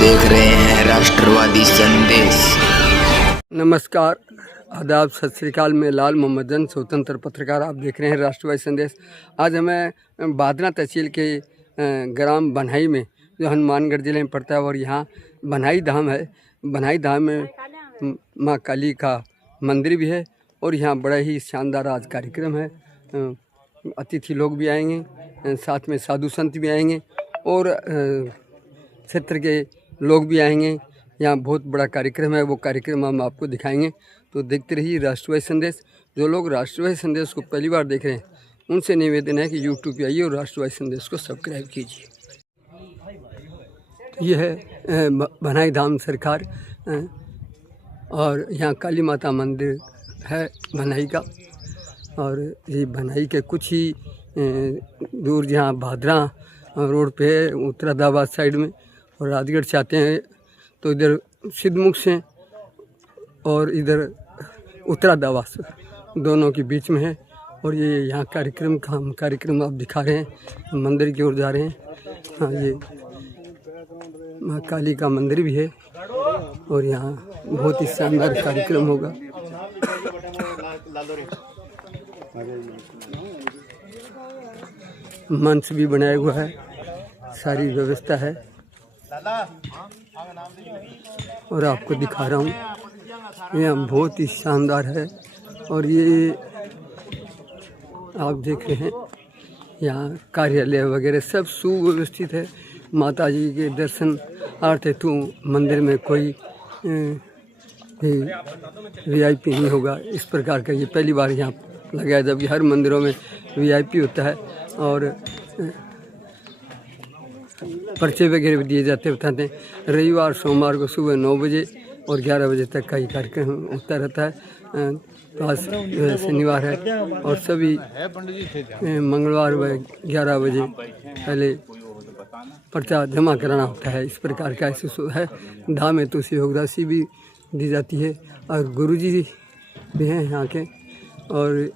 देख रहे हैं राष्ट्रवादी संदेश। नमस्कार, आदाब, सत श्री अकाल। मैं लाल मोहम्मदन, स्वतंत्र पत्रकार। आप देख रहे हैं राष्ट्रवादी संदेश। आज हमें बादना तहसील के ग्राम बनहाई में, जो हनुमानगढ़ जिले में पड़ता है, और यहाँ बनहाई धाम है। बनहाई धाम में माँ काली का मंदिर भी है और यहाँ बड़ा ही शानदार आज कार्यक्रम है। अतिथि लोग भी आएंगे, साथ में साधु संत भी आएंगे और क्षेत्र के लोग भी आएंगे। यहाँ बहुत बड़ा कार्यक्रम है, वो कार्यक्रम हम आपको दिखाएंगे। तो देखते रहिए राष्ट्रवादी संदेश। जो लोग राष्ट्रवादी संदेश को पहली बार देख रहे हैं, उनसे निवेदन है कि यूट्यूब पे आइए और राष्ट्रवादी संदेश को सब्सक्राइब कीजिए। यह है बनहाई धाम सरकार, और यहाँ काली माता मंदिर है बनहाई का। और ये बनहाई के कुछ ही दूर जहाँ भादरा रोड पे है, उत्तरादाबाद साइड में, और राजगढ़ से आते हैं तो इधर सिद्धमुख से और इधर उत्तरादाबाद से, दोनों के बीच में है। और ये यहाँ कार्यक्रम आप दिखा रहे हैं, मंदिर की ओर जा रहे हैं। हाँ, ये माँ काली का मंदिर भी है और यहाँ बहुत ही शानदार कार्यक्रम होगा। मंच भी बनाया हुआ है, सारी व्यवस्था है और आपको दिखा रहा हूँ। यह बहुत ही शानदार है और ये आप देख रहे हैं, यहाँ कार्यालय वगैरह सब सुव्यवस्थित है। माता जी के दर्शन हेतु मंदिर में कोई भी वीआईपी नहीं होगा। इस प्रकार का ये पहली बार यहाँ लगाया, जबकि हर मंदिरों में वीआईपी होता है और पर्चे वगैरह भी दिए जाते बताते हैं। रविवार सोमवार को सुबह 9 बजे और 11 बजे तक का ये कार्यक्रम होता रहता है। तो आज शनिवार है और सभी मंगलवार व 11 बजे पहले पर्चा जमा कराना होता है। इस प्रकार का ऐसे है। धाम में तो सहयोग राशि भी दी जाती है और गुरुजी भी हैं यहाँ के। और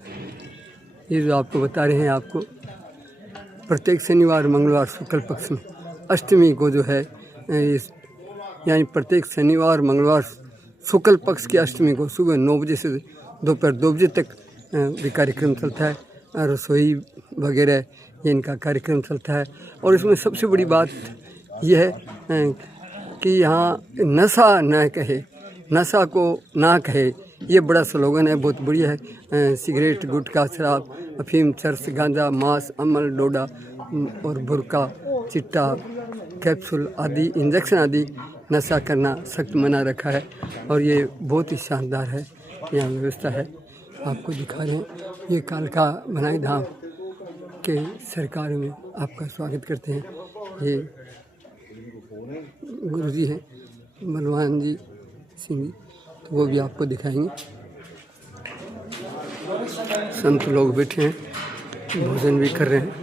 ये जो आपको बता रहे हैं, आपको प्रत्येक शनिवार मंगलवार शुक्ल पक्ष में अष्टमी को जो है, यानी प्रत्येक शनिवार मंगलवार शुक्ल पक्ष की अष्टमी को सुबह 9 बजे से दोपहर 2 बजे तक भी कार्यक्रम चलता है। रसोई वगैरह ये इनका कार्यक्रम चलता है। और इसमें सबसे बड़ी बात यह है कि यहाँ नशा न कहे, नशा को ना कहे, ये बड़ा स्लोगन है, बहुत बढ़िया है। सिगरेट, गुटखा, शराब, अफीम, चरस, गांजा, मांस, अमल, डोडा और बुरका, चिट्टा, कैप्सूल आदि, इंजेक्शन आदि नशा करना सख्त मना रखा है। और ये बहुत ही शानदार है, यहाँ व्यवस्था है, आपको दिखा रहे हैं। ये कालका बनहाई धाम के सरकार में आपका स्वागत करते हैं। ये गुरुजी हैं बलवान जी सिंह जी, तो वो भी आपको दिखाएंगे। संत लोग बैठे हैं, भोजन भी कर रहे हैं।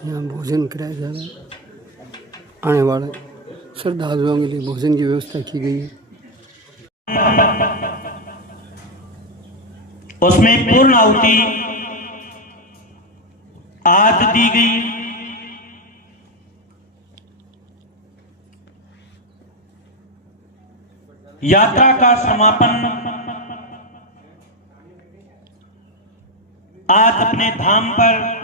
यहाँ भोजन कराया जा रहा है। आने वाले श्रद्धालुओं के लिए भोजन की व्यवस्था की गई है। उसमें पूर्ण आहुति आज दी गई। यात्रा का समापन आज अपने धाम पर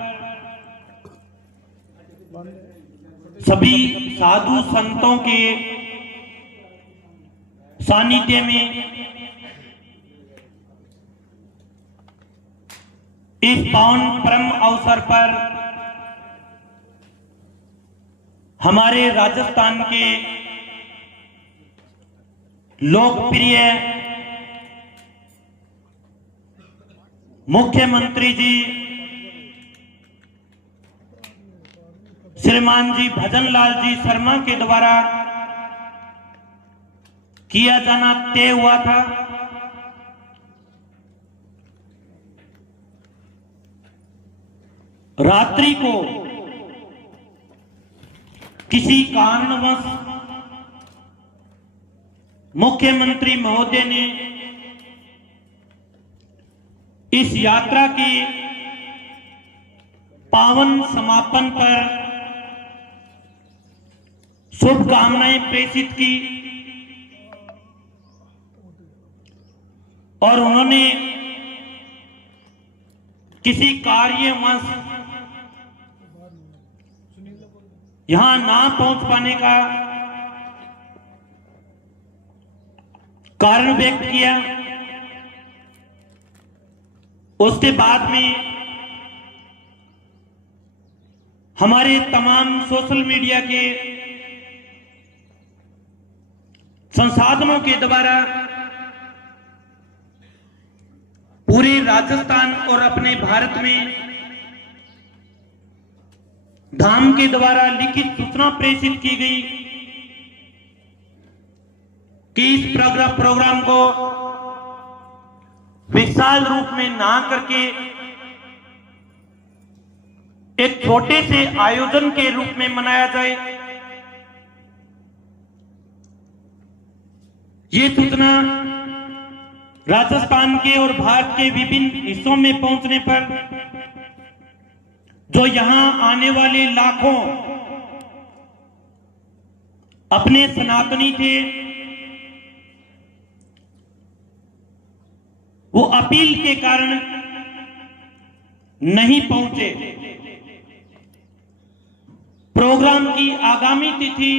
सभी साधु संतों के सानिध्य में इस पावन परम अवसर पर हमारे राजस्थान के लोकप्रिय मुख्यमंत्री जी श्रीमान जी भजनलाल जी शर्मा के द्वारा किया जाना तय हुआ था। रात्रि को किसी कारणवश मुख्यमंत्री महोदय ने इस यात्रा के पावन समापन पर शुभकामनाएं प्रेषित की और उन्होंने किसी कार्यवश यहां ना पहुंच पाने का कारण व्यक्त किया। उसके बाद में हमारे तमाम सोशल मीडिया के संसाधनों के द्वारा पूरे राजस्थान और अपने भारत में धाम के द्वारा लिखित सूचना प्रेषित की गई कि इस प्रोग्राम को विशाल रूप में ना करके एक छोटे से आयोजन के रूप में मनाया जाए। ये सूचना राजस्थान के और भारत के विभिन्न हिस्सों में पहुंचने पर जो यहां आने वाले लाखों अपने सनातनी थे, वो अपील के कारण नहीं पहुंचे। प्रोग्राम की आगामी तिथि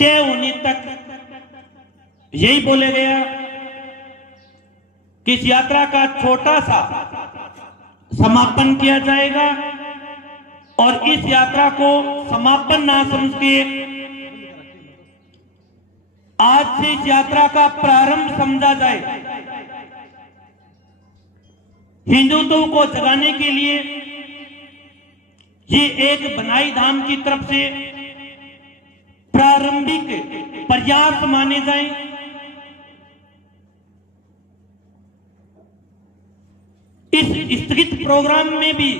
तय होने तक यही बोला गया कि इस यात्रा का छोटा सा समापन किया जाएगा और इस यात्रा को समापन ना समझ के आज से इस यात्रा का प्रारंभ समझा जाए। हिंदुत्व को जगाने के लिए ये एक बनाई धाम की तरफ से प्रारंभिक प्रयास माने जाएं। इस स्थगित प्रोग्राम में भी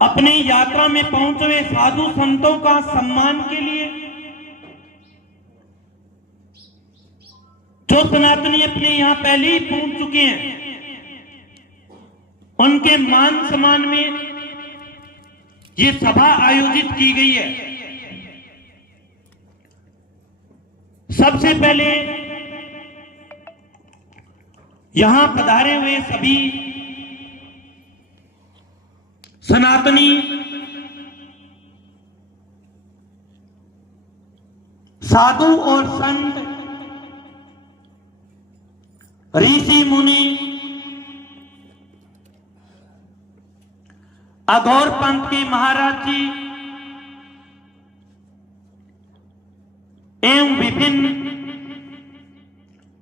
अपने यात्रा में पहुंचे हुए साधु संतों का सम्मान के लिए जो सनातनी अपने यहां पहले ही पहुंच चुके हैं, उनके मान सम्मान में ये सभा आयोजित की गई है। सबसे पहले यहां पधारे हुए सभी सनातनी साधु और संत, ऋषि मुनि, अघोर पंथ के महाराज जी एवं विभिन्न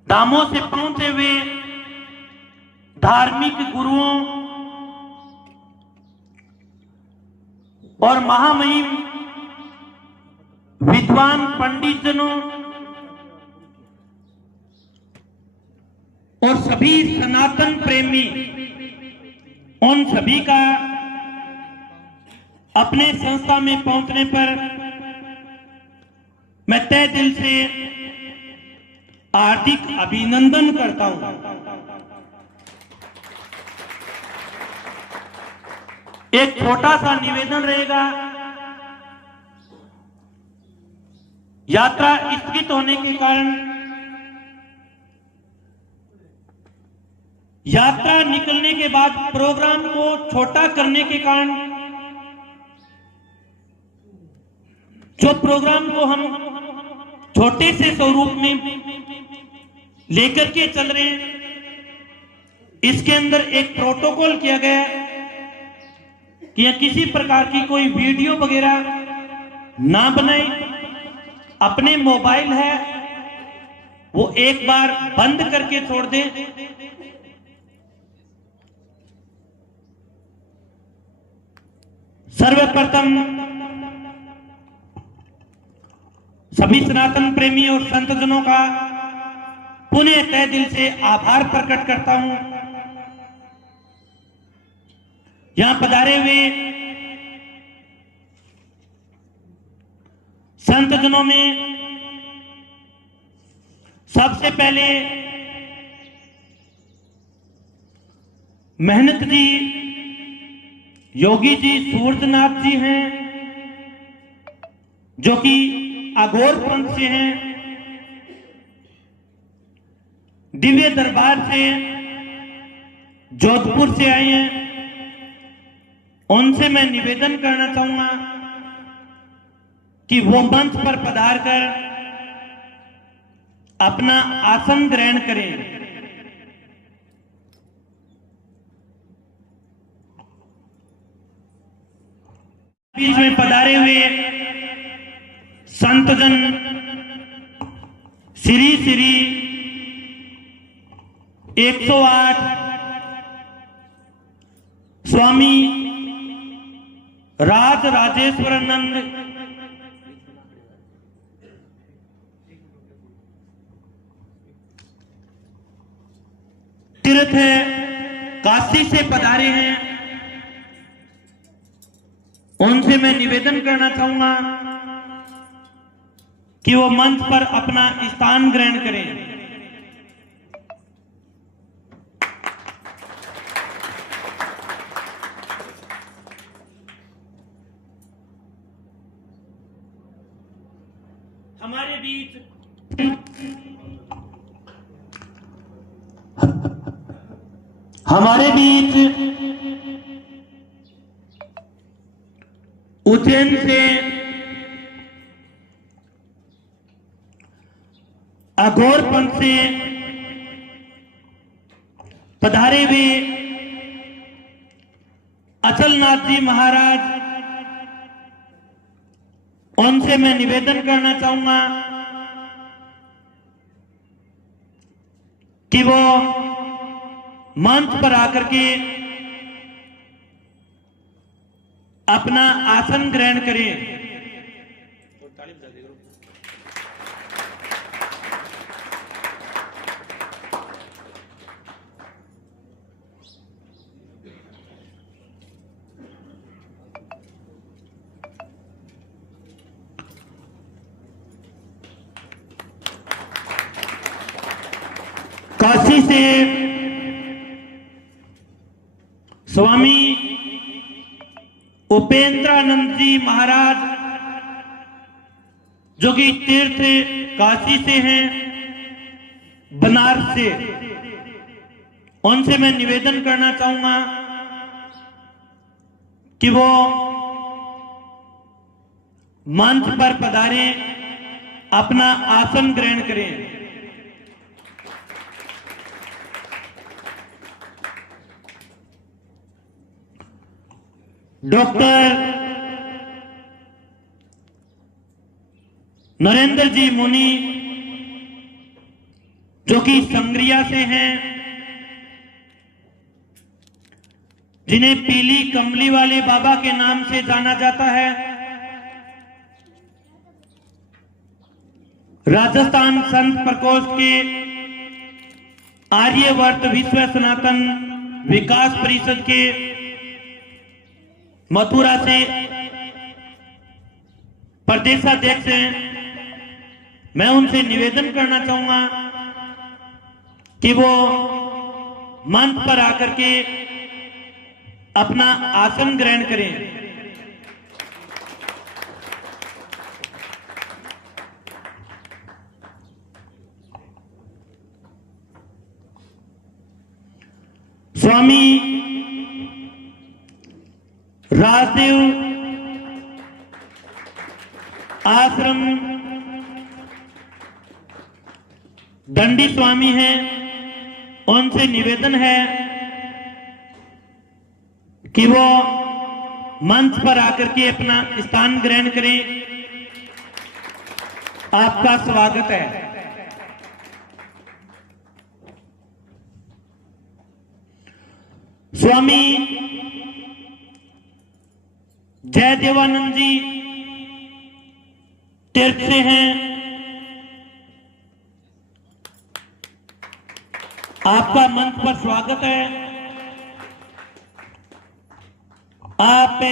धामों से पहुंचे हुए धार्मिक गुरुओं और महामहिम विद्वान पंडित जनों और सभी सनातन प्रेमी, उन सभी का अपने संस्था में पहुंचने पर मैं तहे दिल से हार्दिक अभिनंदन करता हूं। एक छोटा सा निवेदन रहेगा, यात्रा स्थगित होने के कारण यात्रा निकलने के बाद प्रोग्राम को छोटा करने के कारण जो प्रोग्राम को हम छोटे से स्वरूप में लेकर के चल रहे हैं, इसके अंदर एक प्रोटोकॉल किया गया कि या किसी प्रकार की कोई वीडियो वगैरह ना बनाए। अपने मोबाइल है वो एक बार बंद करके छोड़ दे। सर्वप्रथम सभी सनातन प्रेमी और संतजनों का पुनः तहे दिल से आभार प्रकट करता हूं। यहां पधारे हुए संतजनों में सबसे पहले मेहनत जी योगी जी सूरजनाथ जी हैं, जो कि अघोर पंथ से हैं, दिव्य दरबार से जोधपुर से आए हैं। उनसे मैं निवेदन करना चाहूंगा कि वो मंच पर पधार कर अपना आसन ग्रहण करें। बीच में पधारे हुए संतजन श्री श्री 108 स्वामी राज राजेश्वरानंद तीर्थ काशी से पधारे हैं। उनसे मैं निवेदन करना चाहूंगा कि वो मंच पर अपना स्थान ग्रहण करें। हमारे बीच उज्जैन से अघोर पंथ से पधारे हुए अचलनाथ जी महाराज, उनसे मैं निवेदन करना चाहूंगा कि वो मंच पर आकर के अपना आसन ग्रहण करें। काशी से स्वामी उपेंद्रानंद जी महाराज, जो कि तीर्थ काशी से हैं, बनारस से, उनसे मैं निवेदन करना चाहूंगा कि वो मंच पर पधारें, अपना आसन ग्रहण करें। डॉक्टर नरेंद्र जी मुनि, जो कि संग्रिया से हैं, जिन्हें पीली कमली वाले बाबा के नाम से जाना जाता है, राजस्थान संत प्रकोष्ठ के आर्यवर्त विश्व सनातन विकास परिषद के मथुरा से प्रदेशाध्यक्ष हैं। मैं उनसे निवेदन करना चाहूंगा कि वो मंच पर आकर के अपना आसन ग्रहण करें। स्वामी राजदेव आश्रम दंडी स्वामी हैं, उनसे निवेदन है कि वो मंच पर आकर के अपना स्थान ग्रहण करें। आपका स्वागत है। स्वामी जय देवानंद जी तीर्थ से हैं, आपका मंच पर स्वागत है। आप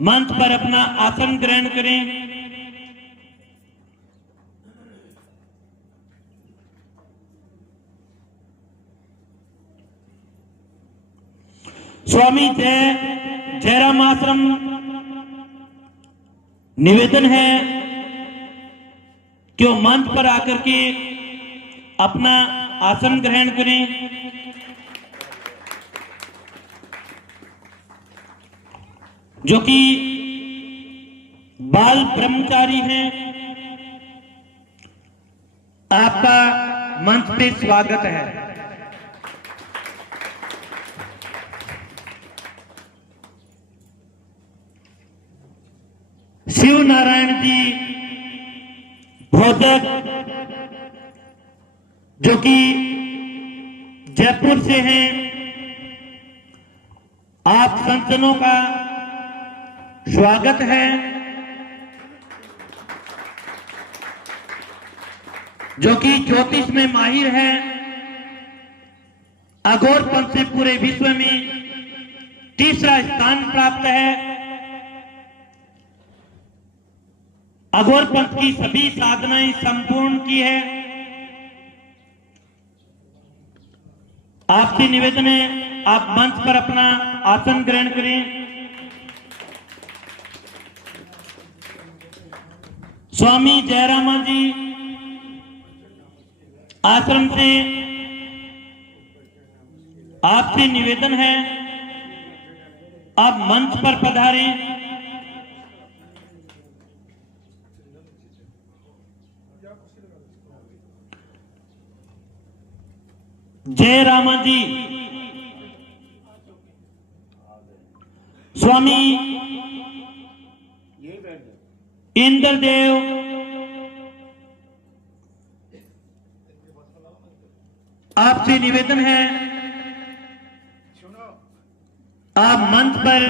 मंच पर अपना आसन ग्रहण करें। स्वामी जयराम आश्रम निवेदन है कि वो मंच पर आकर के अपना आसन ग्रहण करें। जो कि बाल ब्रह्मचारी हैं, आपका मंच पे स्वागत है। शिव नारायण जी भोजक जो कि जयपुर से हैं, आप संतजनों का स्वागत है। जो कि ज्योतिष में माहिर है, अघोर पंथ से पूरे विश्व में तीसरा स्थान प्राप्त है। अघोर पंथ की सभी साधनाएं संपूर्ण की है। आपसे निवेदन है, आप मंच पर अपना आसन ग्रहण करें। स्वामी जयरामा जी आश्रम से आपसे निवेदन है, आप मंच पर पधारें। जयरामा जी स्वामी इंद्रदेव आपसे निवेदन है, आप मंच पर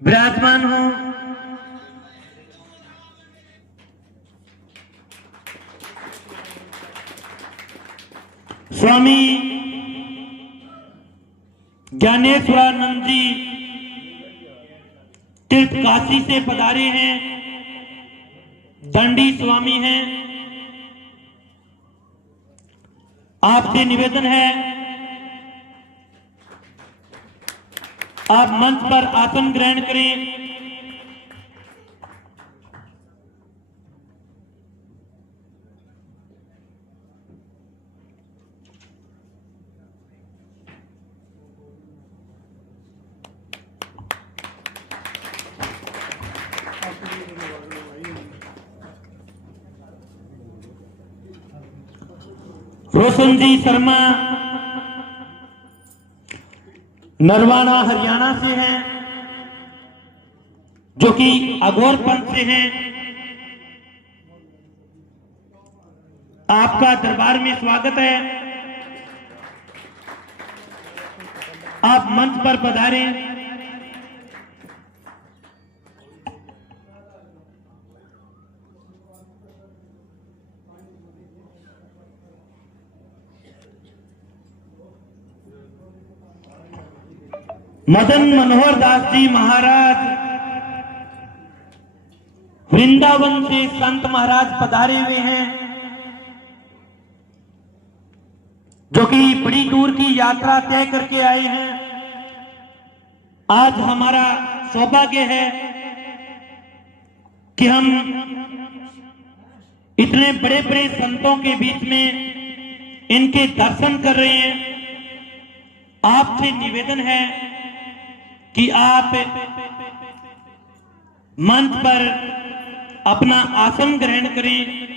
विराजमान हो। स्वामी ज्ञानेश्वरानंद जी तीर्थ काशी से पधारे हैं, दंडी स्वामी हैं। आपसे निवेदन है, आप मंच पर आसन ग्रहण करें। रोशन जी शर्मा नरवाना हरियाणा से हैं, जो कि अघोर पंथ से हैं। आपका दरबार में स्वागत है, आप मंच पर पधारें। मदन मनोहर दास जी महाराज वृंदावन से संत महाराज पधारे हुए हैं, जो कि बड़ी दूर की यात्रा तय करके आए हैं। आज हमारा सौभाग्य है कि हम इतने बड़े बड़े संतों के बीच में इनके दर्शन कर रहे हैं। आपसे निवेदन है कि आप मंच पर अपना आसन ग्रहण करें।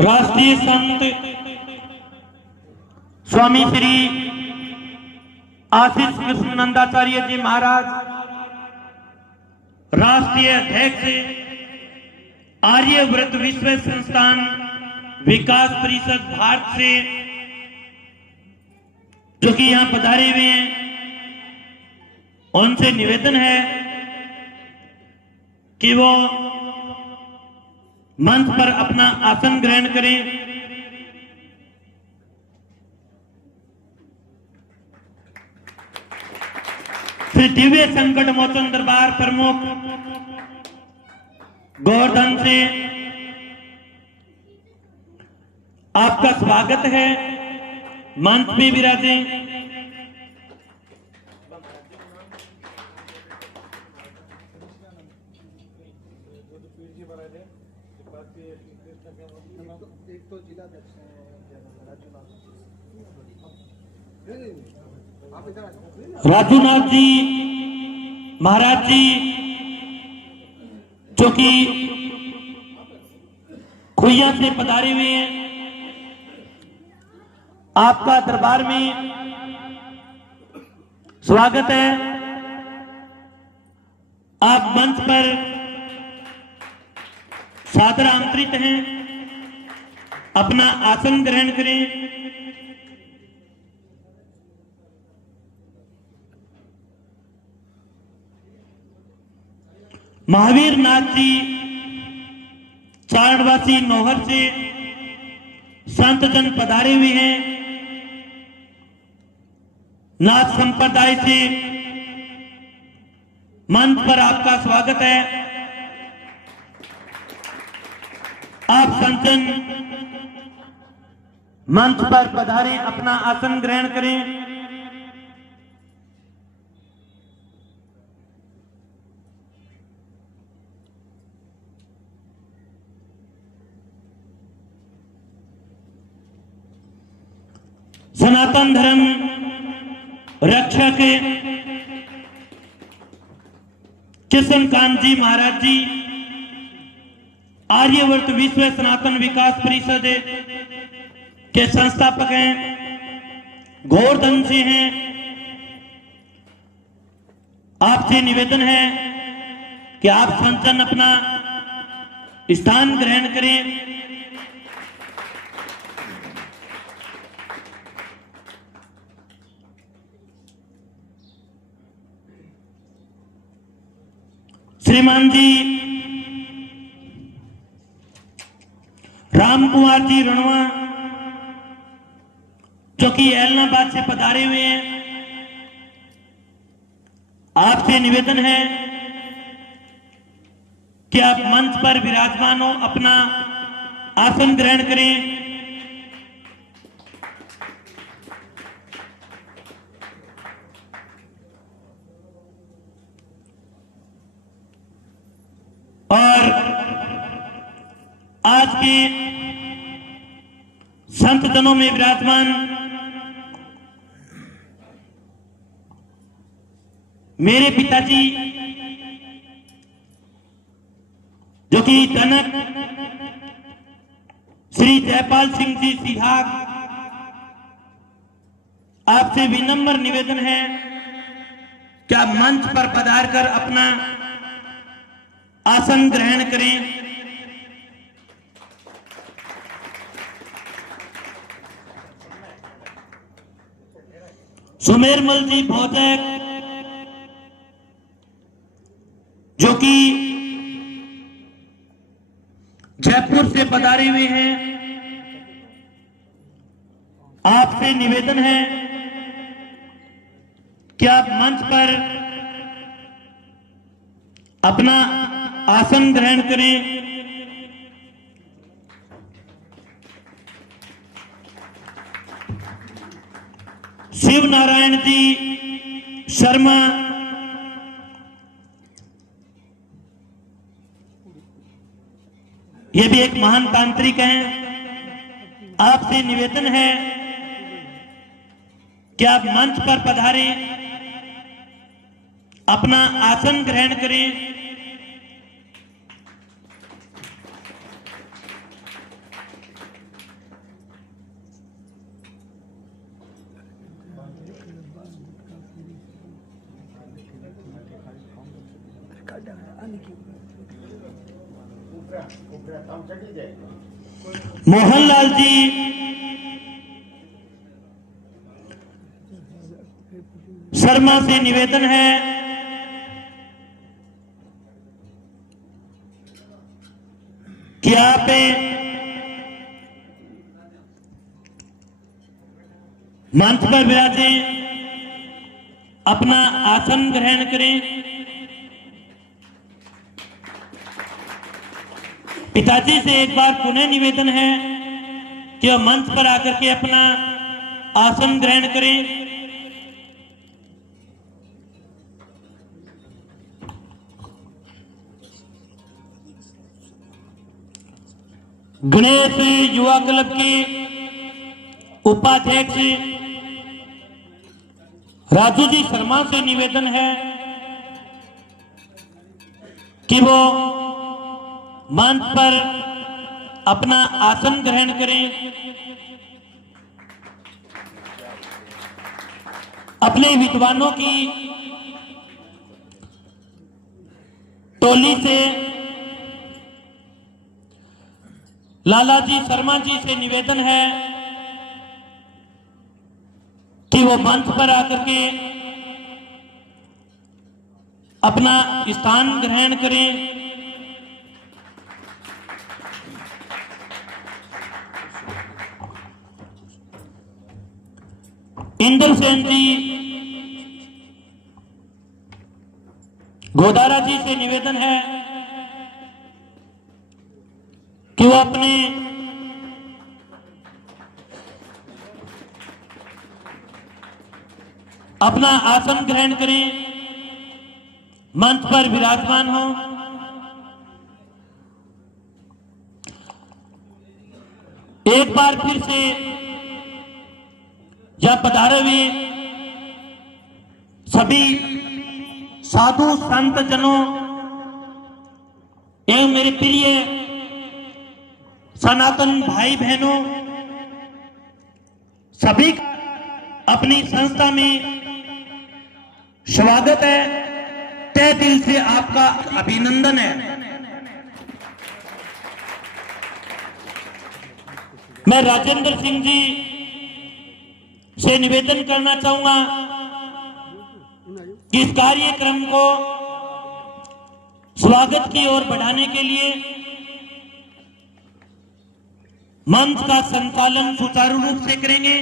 राष्ट्रीय संत स्वामी श्री आशीष कृष्णानंदाचार्य जी महाराज, राष्ट्रीय अध्यक्ष आर्यव्रत विश्व संस्थान विकास परिषद भारत से, जो कि यहां पधारे हुए हैं, उनसे निवेदन है कि वो मंच पर अपना आसन ग्रहण करें। श्री दिव्य संकट मोचन दरबार प्रमुख गोवर्धन से आपका स्वागत है। मंच पे विराजे। राजूनाथ जी महाराज जी जो कि खुइया से पधारे हुए हैं, आपका दरबार में स्वागत है। आप मंच पर सादर आमंत्रित हैं, अपना आसन ग्रहण करें। महावीर नाथ जी चारणवासी नौहर से संत जन पधारे हुए हैं। नाथ संप्रदाय से मंच पर आपका स्वागत है। आप संतन मंच पर पधारें, अपना आसन ग्रहण करें। सनातन धर्म रक्षक किशनकांत जी महाराज जी आर्यवर्त विश्व सनातन विकास परिषद के संस्थापक हैं, गोवर्धन से हैं। आपसे निवेदन है कि आप संतन अपना स्थान ग्रहण करें। श्रीमान जी राम कुमार जी रणवा जो कि ऐलनाबाद से पधारे हुए हैं, आपसे निवेदन है कि आप मंच पर विराजमान हो, अपना आसन ग्रहण करें। और आज के संत जनों में विराजमान मेरे पिताजी जो कि जनक श्री जयपाल सिंह जी सिहाग, आपसे विनम्र निवेदन है कि आप मंच पर पधार कर अपना आसन ग्रहण करें। सुमेरमल जी भोजक जो कि जयपुर से पधारे हुए हैं, आपसे निवेदन है कि आप मंच पर अपना आसन ग्रहण करें। शिव नारायण जी शर्मा ये भी एक महान तांत्रिक हैं, आपसे निवेदन है कि आप मंच पर पधारें, अपना आसन ग्रहण करें। मोहनलाल जी शर्मा से निवेदन है यहाँ पे मंच पर विराजे, अपना आसन ग्रहण करें। पिताजी से एक बार पुनः निवेदन है कि वह मंच पर आकर के अपना आसन ग्रहण करें। गणेश युवा क्लब के उपाध्यक्ष राजू जी शर्मा से निवेदन है कि वो मंच पर अपना आसन ग्रहण करें। अपने विद्वानों की टोली से लालाजी शर्मा जी से निवेदन है कि वो मंच पर आकर के अपना स्थान ग्रहण करें। इंद्रसेन जी गोदारा जी से निवेदन है कि वो अपना आसन ग्रहण करें, मंच पर विराजमान हो। एक बार फिर से यह पधारे हुए सभी साधु संत जनों एवं मेरे प्रिय सनातन भाई बहनों, सभी अपनी संस्था में स्वागत है। तहे दिल से आपका अभिनंदन है। मैं राजेंद्र सिंह जी से निवेदन करना चाहूंगा कि इस कार्यक्रम को स्वागत की ओर बढ़ाने के लिए मंच का संचालन सुचारू रूप से करेंगे।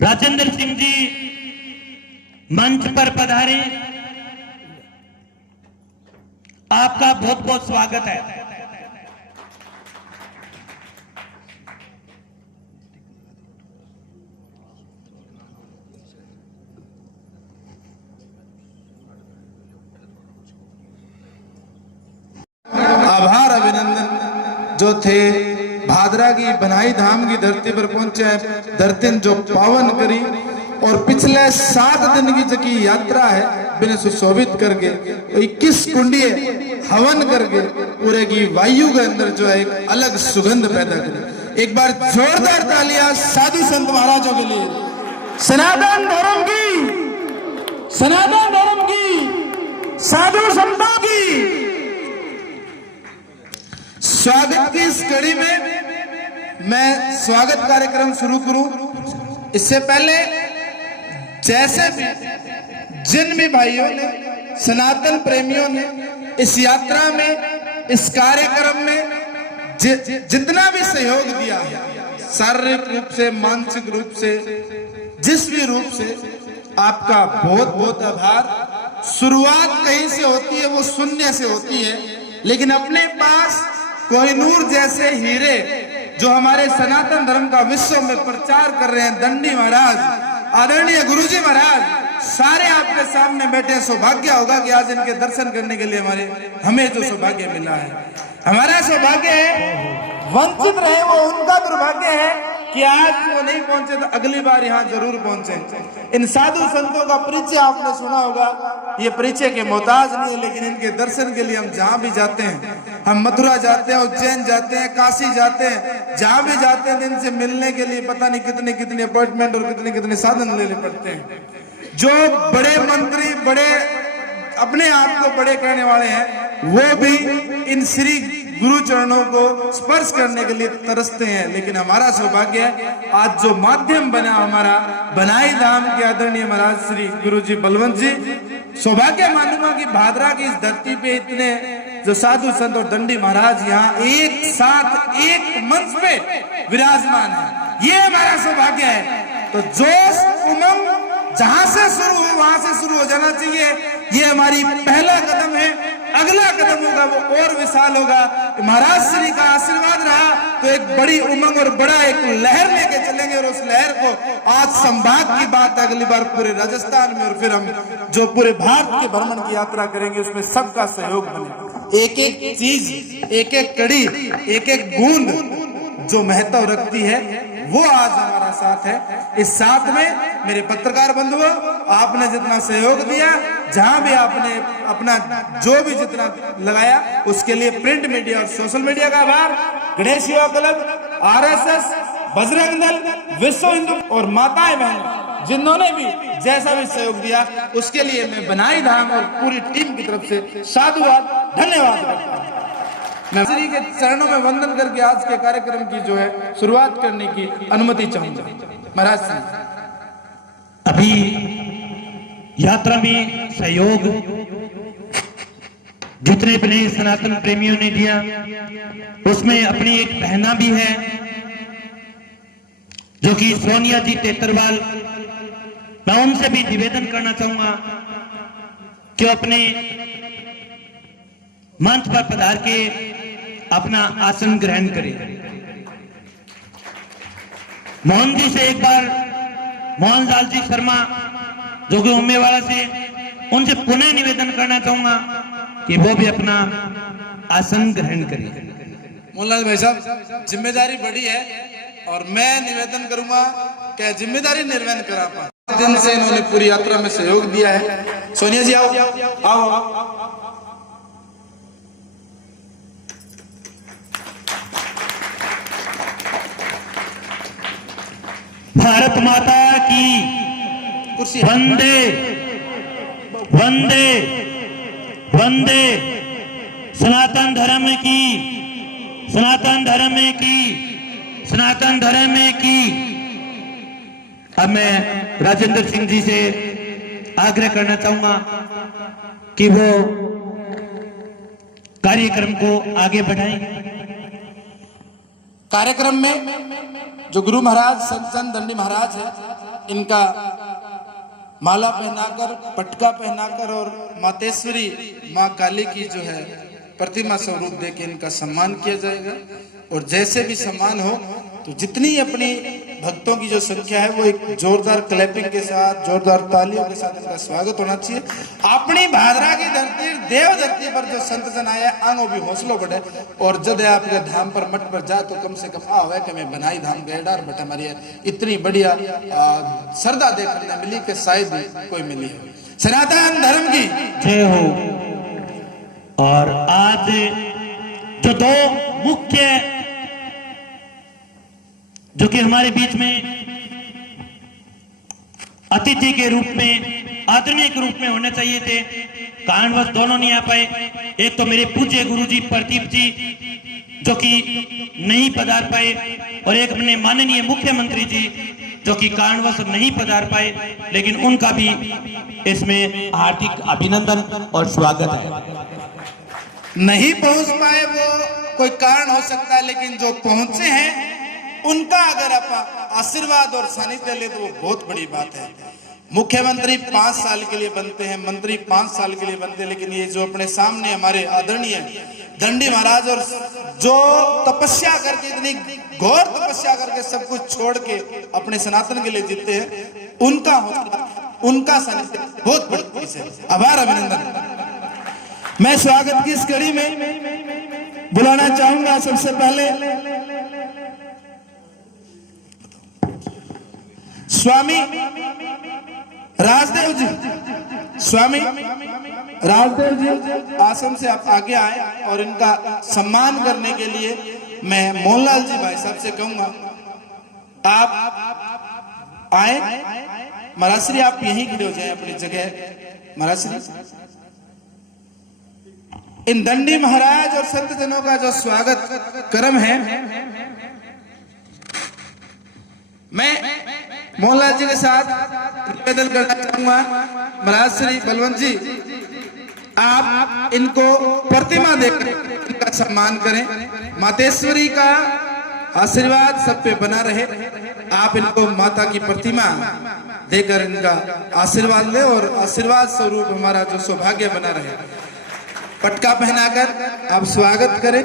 राजेंद्र सिंह जी मंच पर पधारे, आपका बहुत बहुत स्वागत है। आभार अभिनंदन जो थे भादरा की बनाई धाम की धरती पर पहुंचे हैं, धरती जो पावन करी और पिछले 7 दिन की जकी यात्रा है बिना सुशोभित करके 21 कुंडीय हवन करके पूरे की वायु के अंदर जो है एक अलग सुगंध पैदा करी। एक बार जोरदार तालियां साधु संत महाराजों के लिए। सनातन धर्म की, सनातन धर्म की, साधु संतों की। स्वागत की इस कड़ी में मैं स्वागत कार्यक्रम शुरू करूं इससे पहले जैसे भी जिन भी भाइयों ने, सनातन प्रेमियों ने इस यात्रा में, इस कार्यक्रम में जितना भी सहयोग दिया है, शारीरिक रूप से, मानसिक रूप से, जिस भी रूप से, आपका बहुत बहुत आभार। शुरुआत कहीं से होती है, वो शून्य से होती है, लेकिन अपने पास कोहिनूर जैसे हीरे जो हमारे सनातन धर्म का विश्व में प्रचार कर रहे हैं, दंडी महाराज, आदरणीय गुरुजी महाराज, सारे आपके सामने बैठे। सौभाग्य होगा कि आज इनके दर्शन करने के लिए हमें जो सौभाग्य मिला है, हमारा सौभाग्य है। वंचित रहे वो उनका दुर्भाग्य है कि आज वो नहीं पहुंचे तो अगली बार यहाँ जरूर पहुंचे। इन साधु संतों का परिचय आपने सुना होगा, ये परिचय के मोहताज नहीं है, लेकिन इनके दर्शन के लिए हम जहां भी जाते हैं, हम मथुरा जाते हैं, उज्जैन जाते हैं, काशी जाते हैं, जहां भी जाते हैं इनसे मिलने के लिए पता नहीं कितने कितने अपॉइंटमेंट और कितने कितने साधन लेने पड़ते हैं। जो बड़े मंत्री, बड़े अपने आप को बड़े कहने वाले हैं, वो भी इन श्री गुरु चरणों को स्पर्श करने के लिए तरसते हैं। लेकिन हमारा सौभाग्य है आज जो माध्यम बना हमारा बनाई धाम के आदरणीय महाराज श्री गुरु जी बलवंत जी, सौभाग्य मानूंगा कि भादरा की इस धरती पे इतने जो साधु संत और दंडी महाराज यहाँ एक साथ एक मंच पे विराजमान है, ये हमारा सौभाग्य है। तो जोश उमंग जहां से शुरू हो वहां से शुरू हो जाना चाहिए, ये हमारी पहला कदम है। अगला कदम होगा वो और विशाल होगा। महाराज श्री का आशीर्वाद रहा तो एक बड़ी उमंग और बड़ा एक लहर लेके चलेंगे, और उस लहर को आज संभाग की बात अगली बार पूरे राजस्थान में और फिर हम जो पूरे भारत के भ्रमण की यात्रा करेंगे उसमें सबका सहयोग बने। एक एक चीज, एक एक कड़ी, एक एक बूंद जो महत्व रखती है वो आज हमारा साथ है। इस साथ में मेरे पत्रकार बंधुओं, आपने जितना सहयोग दिया, जहां भी आपने अपना जो भी जितना लगाया, उसके लिए प्रिंट मीडिया और सोशल मीडिया का आभार। गणेश युवा क्लब, आरएसएस, बजरंग दल, विश्व हिंदू और माताएं बहनें जिन्होंने भी जैसा भी सहयोग दिया उसके लिए मैं बनाई धाम और पूरी टीम की तरफ से साधुवाद, धन्यवाद करता हूं। मैं श्री के चरणों में वंदन करके आज के कार्यक्रम की जो है शुरुआत करने की अनुमति चाहूंगा। महाराज जी, अभी यात्रा में सहयोग जितने भी सनातन प्रेमियों ने दिया उसमें अपनी एक बहना भी है जो कि सोनिया जी तेतरवाल। मैं उनसे भी निवेदन करना चाहूंगा कि अपने मंच पर पधार के अपना आसन ग्रहण करें। मोहन जी से एक बार, मोहनलाल जी शर्मा जो कि उम्मेवाड़ा से, उनसे पुनः निवेदन करना चाहूंगा कि वो भी अपना आसन ग्रहण करें। मोहनलाल भाई साहब, जिम्मेदारी बड़ी है और मैं निवेदन करूंगा कि जिम्मेदारी निर्वहन करा पाए। दिन से इन्होंने पूरी यात्रा में सहयोग दिया है। सोनिया जी आओ, आओ। भारत माता की कुर्सी वंदे वंदे वंदे। सनातन धर्म की, सनातन धर्म की, सनातन धर्म की। अब मैं राजेंद्र सिंह जी से आग्रह करना चाहूंगा कि वो कार्यक्रम को आगे बढ़ाएं। कार्यक्रम में जो गुरु महाराज संत दंडी महाराज है, इनका माला पहनाकर, पटका पहनाकर और मातेश्वरी माँ काली की जो है प्रतिमा स्वरूप देके इनका सम्मान किया जाएगा। और जैसे भी सम्मान हो तो जितनी अपनी भक्तों की जो संख्या है वो एक जोरदार क्लैपिंग के साथ, जोरदार तालियों के साथ इनका स्वागत होना चाहिए। अपनी भादरा की धरती, देव धरती पर जो संत जन आए, आंगों भी हौसलों बढ़े। और जब आपके धाम पर मठ पर जाए तो कम से कम आवे कि मैं बनाई धाम गए डार बटा हमारी इतनी बढ़िया श्रद्धा देखने मिली कि शायद कोई मिली है। सनातन धर्म की जय हो। और आज जो दो मुख्य जो कि हमारे बीच में अतिथि के रूप में, आदरणीय के रूप में होने चाहिए थे, कारणवश दोनों नहीं आ पाए। एक तो मेरे पूज्य गुरुजी प्रदीप जी जो कि नहीं पधार पाए, और एक अपने माननीय मुख्यमंत्री जी जो कि कारणवश नहीं पधार पाए, लेकिन उनका भी इसमें हार्दिक अभिनंदन और स्वागत है। नहीं पहुंच पाए वो कोई कारण हो सकता है, लेकिन जो पहुंचे हैं उनका अगर आप आशीर्वाद और सानिध्य ले तो वो बहुत बड़ी बात है। मुख्यमंत्री 5 साल के लिए बनते हैं, मंत्री 5 साल के लिए बनते हैं, लेकिन ये जो अपने सामने हमारे आदरणीय दंडी महाराज और जो तपस्या करके, इतनी घोर तपस्या करके सब कुछ छोड़ के अपने सनातन के लिए जीते हैं, उनका सानिध्य बहुत बड़ी चीज है। आभार, अभिनंदन। मैं स्वागत की इस कड़ी में बुलाना चाहूंगा सबसे पहले स्वामी राजदेव जी। स्वामी राजदेव जी आश्रम से आप आगे आए और इनका सम्मान करने के लिए मैं मोहनलाल जी भाई साहब से कहूंगा आप आए। महाराज श्री आप यहीं खड़े हो जाए अपनी जगह। महाराज श्री, इन दंडी महाराज और संत जनों का जो स्वागत क्रम है, मैं मोहनलाल जी के साथ निवेदन करना चाहूंगा। महाराज श्री बलवंत जी आप इनको प्रतिमा देकर इनका सम्मान करें। मातेश्वरी का आशीर्वाद सब पे बना रहे। आप इनको माता की प्रतिमा देकर इनका आशीर्वाद लें और आशीर्वाद स्वरूप हमारा जो सौभाग्य बना रहे। पटका पहनाकर आप स्वागत करें।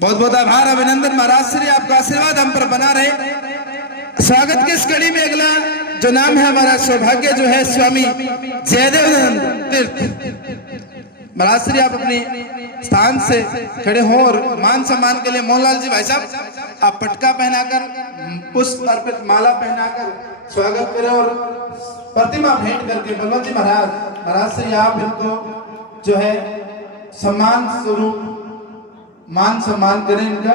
बहुत बहुत आभार, अभिनंदन महाराज श्री, आपका आशीर्वाद हम पर बना रहे। स्वागत की इस कड़ी में अगला जो नाम है हमारा सौभाग्य जो है स्वामी जयदेवानंद तीर्थ महाराज श्री, आप अपने स्थान से खड़े हो और मान सम्मान के लिए मोहनलाल जी भाई साहब आप पटका पहनाकर पुष्प अर्पित माला पहनाकर स्वागत करें और प्रतिमा भेंट करके बलवंत जी महाराज श्री आप इनको जो है सम्मान स्वरूप मान सम्मान करें इनका।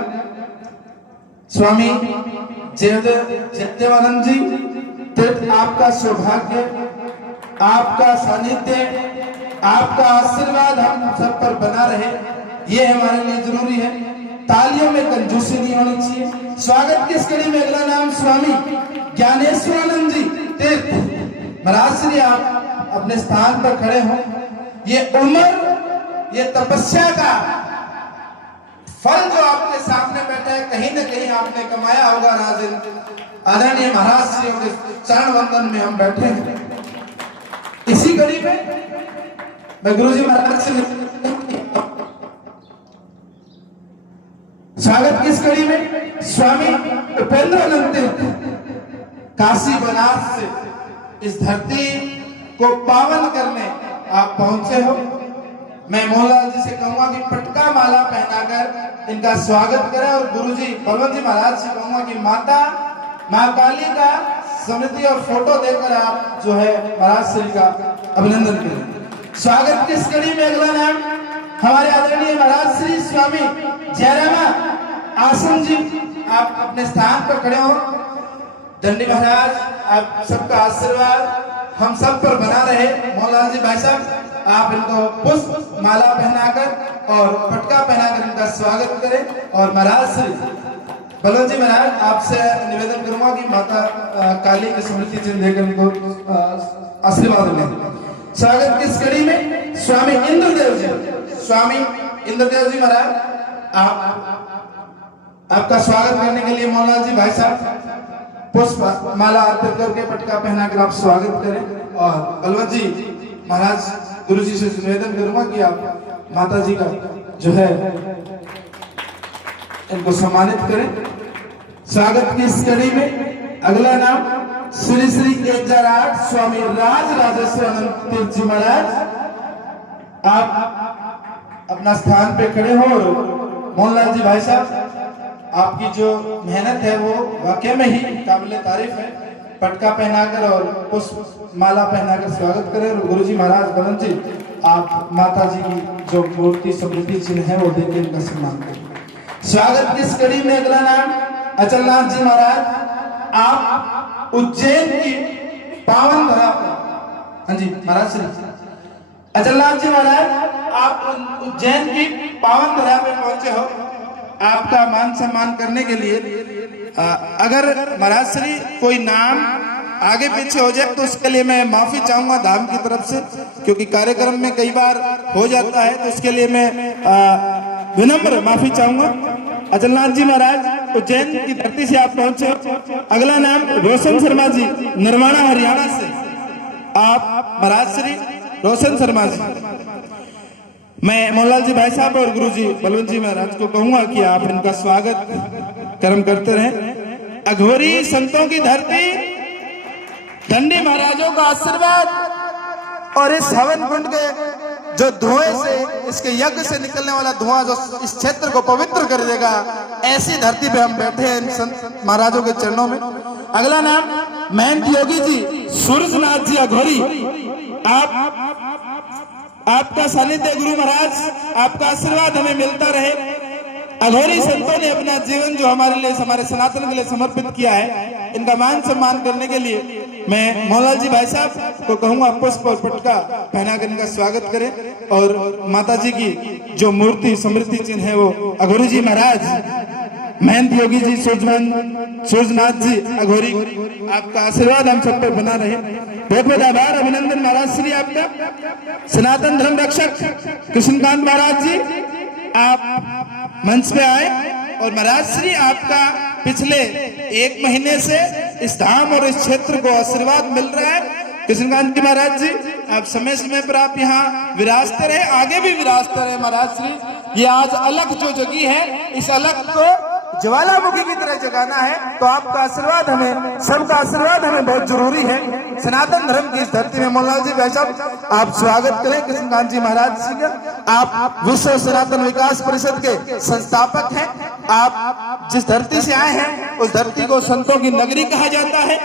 स्वामी जयदेवानंद जी तीर्थ, आपका सौभाग्य, आपका सानिध्य, आपका आशीर्वाद हम सब पर बना रहे, ये हमारे लिए जरूरी है। तालियों में कंजूसी नहीं होनी चाहिए। स्वागत की इस कड़ी में अगला नाम स्वामी ज्ञानेश्वरानंद जी तीर्थ महाराज श्री, आप अपने स्थान पर खड़े हो। ये उम्र, ये तपस्या का फल जो आपके सामने बैठा है, कहीं न कहीं आपने कमाया होगा। राजन आदरणीय महाराज श्री के चरण वंदन में हम बैठे हैं। इसी कड़ी में मैं गुरुजी महाराज से स्वागत की इस कड़ी में स्वामी उपेंद्रानंद तीर्थ काशी बनारस से इस धरती को पावन करने आप पहुंचे हो। मैं मोहनलाल जी से कहूंगा कि पटका माला पहनाकर इनका स्वागत करें और गुरुजी बलवंत जी महाराज से कहूंगा कि माता मां काली का स्मृति और फोटो देकर आप जो है महाराज श्री का अभिनंदन करें। स्वागत की इस कड़ी में अगला नाम हमारे आदरणीय महाराज श्री स्वामी जयरामा आसन जी, आप अपने स्थान पर खड़े हो। दंडी महाराज, आप सबका आशीर्वाद हम सब पर बना रहे। मोहनलाल जी भाई साहब, आप इनको पुष्प माला पहनाकर और पटका पहनाकर इनका स्वागत करें। और महाराज श्री बलवंत जी महाराज, आपसे निवेदन करूंगा कि माता काली की स्मृति चिन्ह देकर इनको आशीर्वाद लें। स्वागत की इस कड़ी में स्वामी इंद्रदेव जी, स्वामी इंद्रदेव जी महाराज, आपका स्वागत करने के लिए मोहनलाल जी भाई साहब पुष्प माला अर्पित करके पटका पहनाकर आप स्वागत करें। और बलवंत जी महाराज, गुरु जी से निवेदन करूंगा कि आप माता जी का जो है इनको सम्मानित करें। स्वागत की इस कड़ी में अगला नाम श्री श्री 1008 स्वामी राज राजेश्वरानंद तीर्थ जी महाराज, आप अपना स्थान पे खड़े हो। मोहनलाल जी भाई साहब, आपकी जो मेहनत है वो वाकई में ही काबिल तारीफ है। पटका पहनाकर और पुष्प माला पहनाकर स्वागत करें। और गुरुजी महाराज बलवंत जी, आप माता जी की जो मूर्ति स्मृति चिन्ह है वो देकर इनका सम्मान करें। स्वागत की इस कड़ी में अगला नाम अचलनाथ जी महाराज, आप उज्जैन की पावन धरा पर, हाँ जी महाराज श्री अचलनाथ जी महाराज, आप उज्जैन की पावन धरा पे पहुंचे हो। आपका मान सम्मान करने के लिए अगर महाराज श्री कोई नाम आगे पीछे हो जाए तो उसके लिए मैं माफी चाहूंगा धाम की तरफ से, क्योंकि कार्यक्रम में कई बार हो जाता है, तो उसके लिए मैं विनम्र माफी चाहूंगा। अचलनाथ जी महाराज, उज्जैन की धरती से आप पहुंचे। अगला नाम रोशन शर्मा जी, नरवाना हरियाणा से, आप महाराज श्री रोशन शर्मा जी। मैं मोहनलाल जी भाई साहब और गुरुजी बलवंत जी महाराज को कहूंगा कि आप इनका स्वागत कर्म करते रहें। अघोरी संतों की धरती, दंडी महाराजों का आशीर्वाद और इस हवन कुंड के जो धुएं से, इसके यज्ञ से निकलने वाला धुआं जो इस क्षेत्र को पवित्र कर देगा, ऐसी धरती पे हम बैठे हैं इन संत महाराजों के चरणों में। अगला नाम महंत योगी जी सूरजनाथ जी अघोरी, आपका सानिध्य गुरु महाराज, आपका आशीर्वाद हमें मिलता रहे। अघोरी संतों ने अपना जीवन जो हमारे लिए, हमारे सनातन के लिए समर्पित किया है, इनका मान सम्मान करने के लिए मैं मोहनलाल जी भाई साहब को कहूंगा पुष्प और पटका पहनाकर इनका स्वागत करें। और माता जी की जो मूर्ति स्मृति चिन्ह है वो अघोरी जी महाराज महंत योगी जी सूरजनाथ जी अघोरी, आपका आशीर्वाद हम सब पर बना रहे। बहुत बहुत आभार, अभिनंदन महाराज श्री आपका। सनातन धर्म रक्षक कृष्णकांत महाराज जी आप मंच पे आए, और महाराज श्री आपका पिछले 1 महीने से इस धाम और इस क्षेत्र को आशीर्वाद मिल रहा है। कृष्णकांत जी महाराज जी आप समय समय पर आप यहाँ विराजते रहे, आगे भी विराजते रहे महाराज श्री। ये आज अलग जो जगी है, इस अलग को ज्वालामुखी की तरह जगाना है, तो आपका आशीर्वाद हमें, सबका आशीर्वाद हमें बहुत जरूरी है सनातन धर्म की इस धरती में। मोहनलाल जी भाई साहब आप स्वागत करें कृष्णकांत जी महाराज जी का। आप विश्व सनातन विकास परिषद के संस्थापक हैं। आप जिस धरती से आए हैं उस धरती को संतों की नगरी कहा जाता है।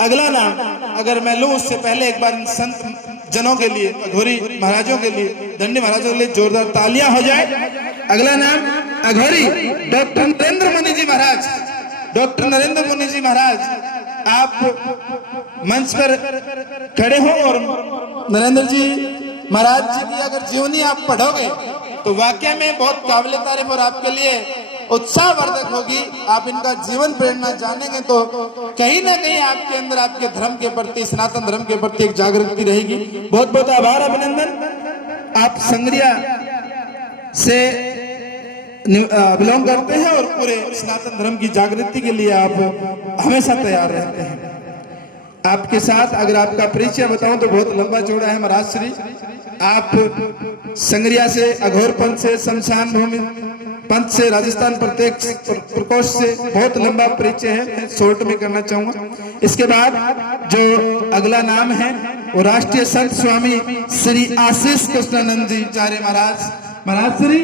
अगला नाम अगर मैं लूं उससे पहले एक बार संत जनों के लिए, अघोरी महाराजों के लिए, दंडी महाराजों के लिए जोरदार तालियां हो जाए। अगला नाम अघोरी डॉक्टर नरेंद्र मुनि जी महाराज। डॉक्टर नरेंद्र मुनि जी महाराज आप मंच पर खड़े हो, और नरेंद्र जी महाराज जी की अगर जीवनी आप पढ़ोगे तो वाकई में बहुत काबिल तारीफ और आपके लिए उत्साहवर्धक होगी। आप इनका जीवन प्रेरणा जानेंगे तो कहीं ना कहीं आपके अंदर आपके धर्म के प्रति, सनातन धर्म के प्रति एक जागृति रहेगी। बहुत बहुत आभार, अभिनंदन। आप संग्रिया से बिलोंग करते हैं और पूरे सनातन धर्म की जागृति के लिए आप हमेशा तैयार रहते हैं। आपके साथ अगर आपका परिचय बताऊं तो बहुत लंबा चौड़ा है महाराज श्री। आप संग्रिया से, अघोर पंथ से, शमशान भूमि पंथ से, राजस्थान प्रत्यक्ष प्रकोष्ठ से, बहुत लंबा परिचय है, शॉर्ट में करना चाहूंगा। इसके बाद जो अगला नाम है वो राष्ट्रीय संत स्वामी श्री आशीष कृष्णानंद जी चार्य महाराज। महाराज श्री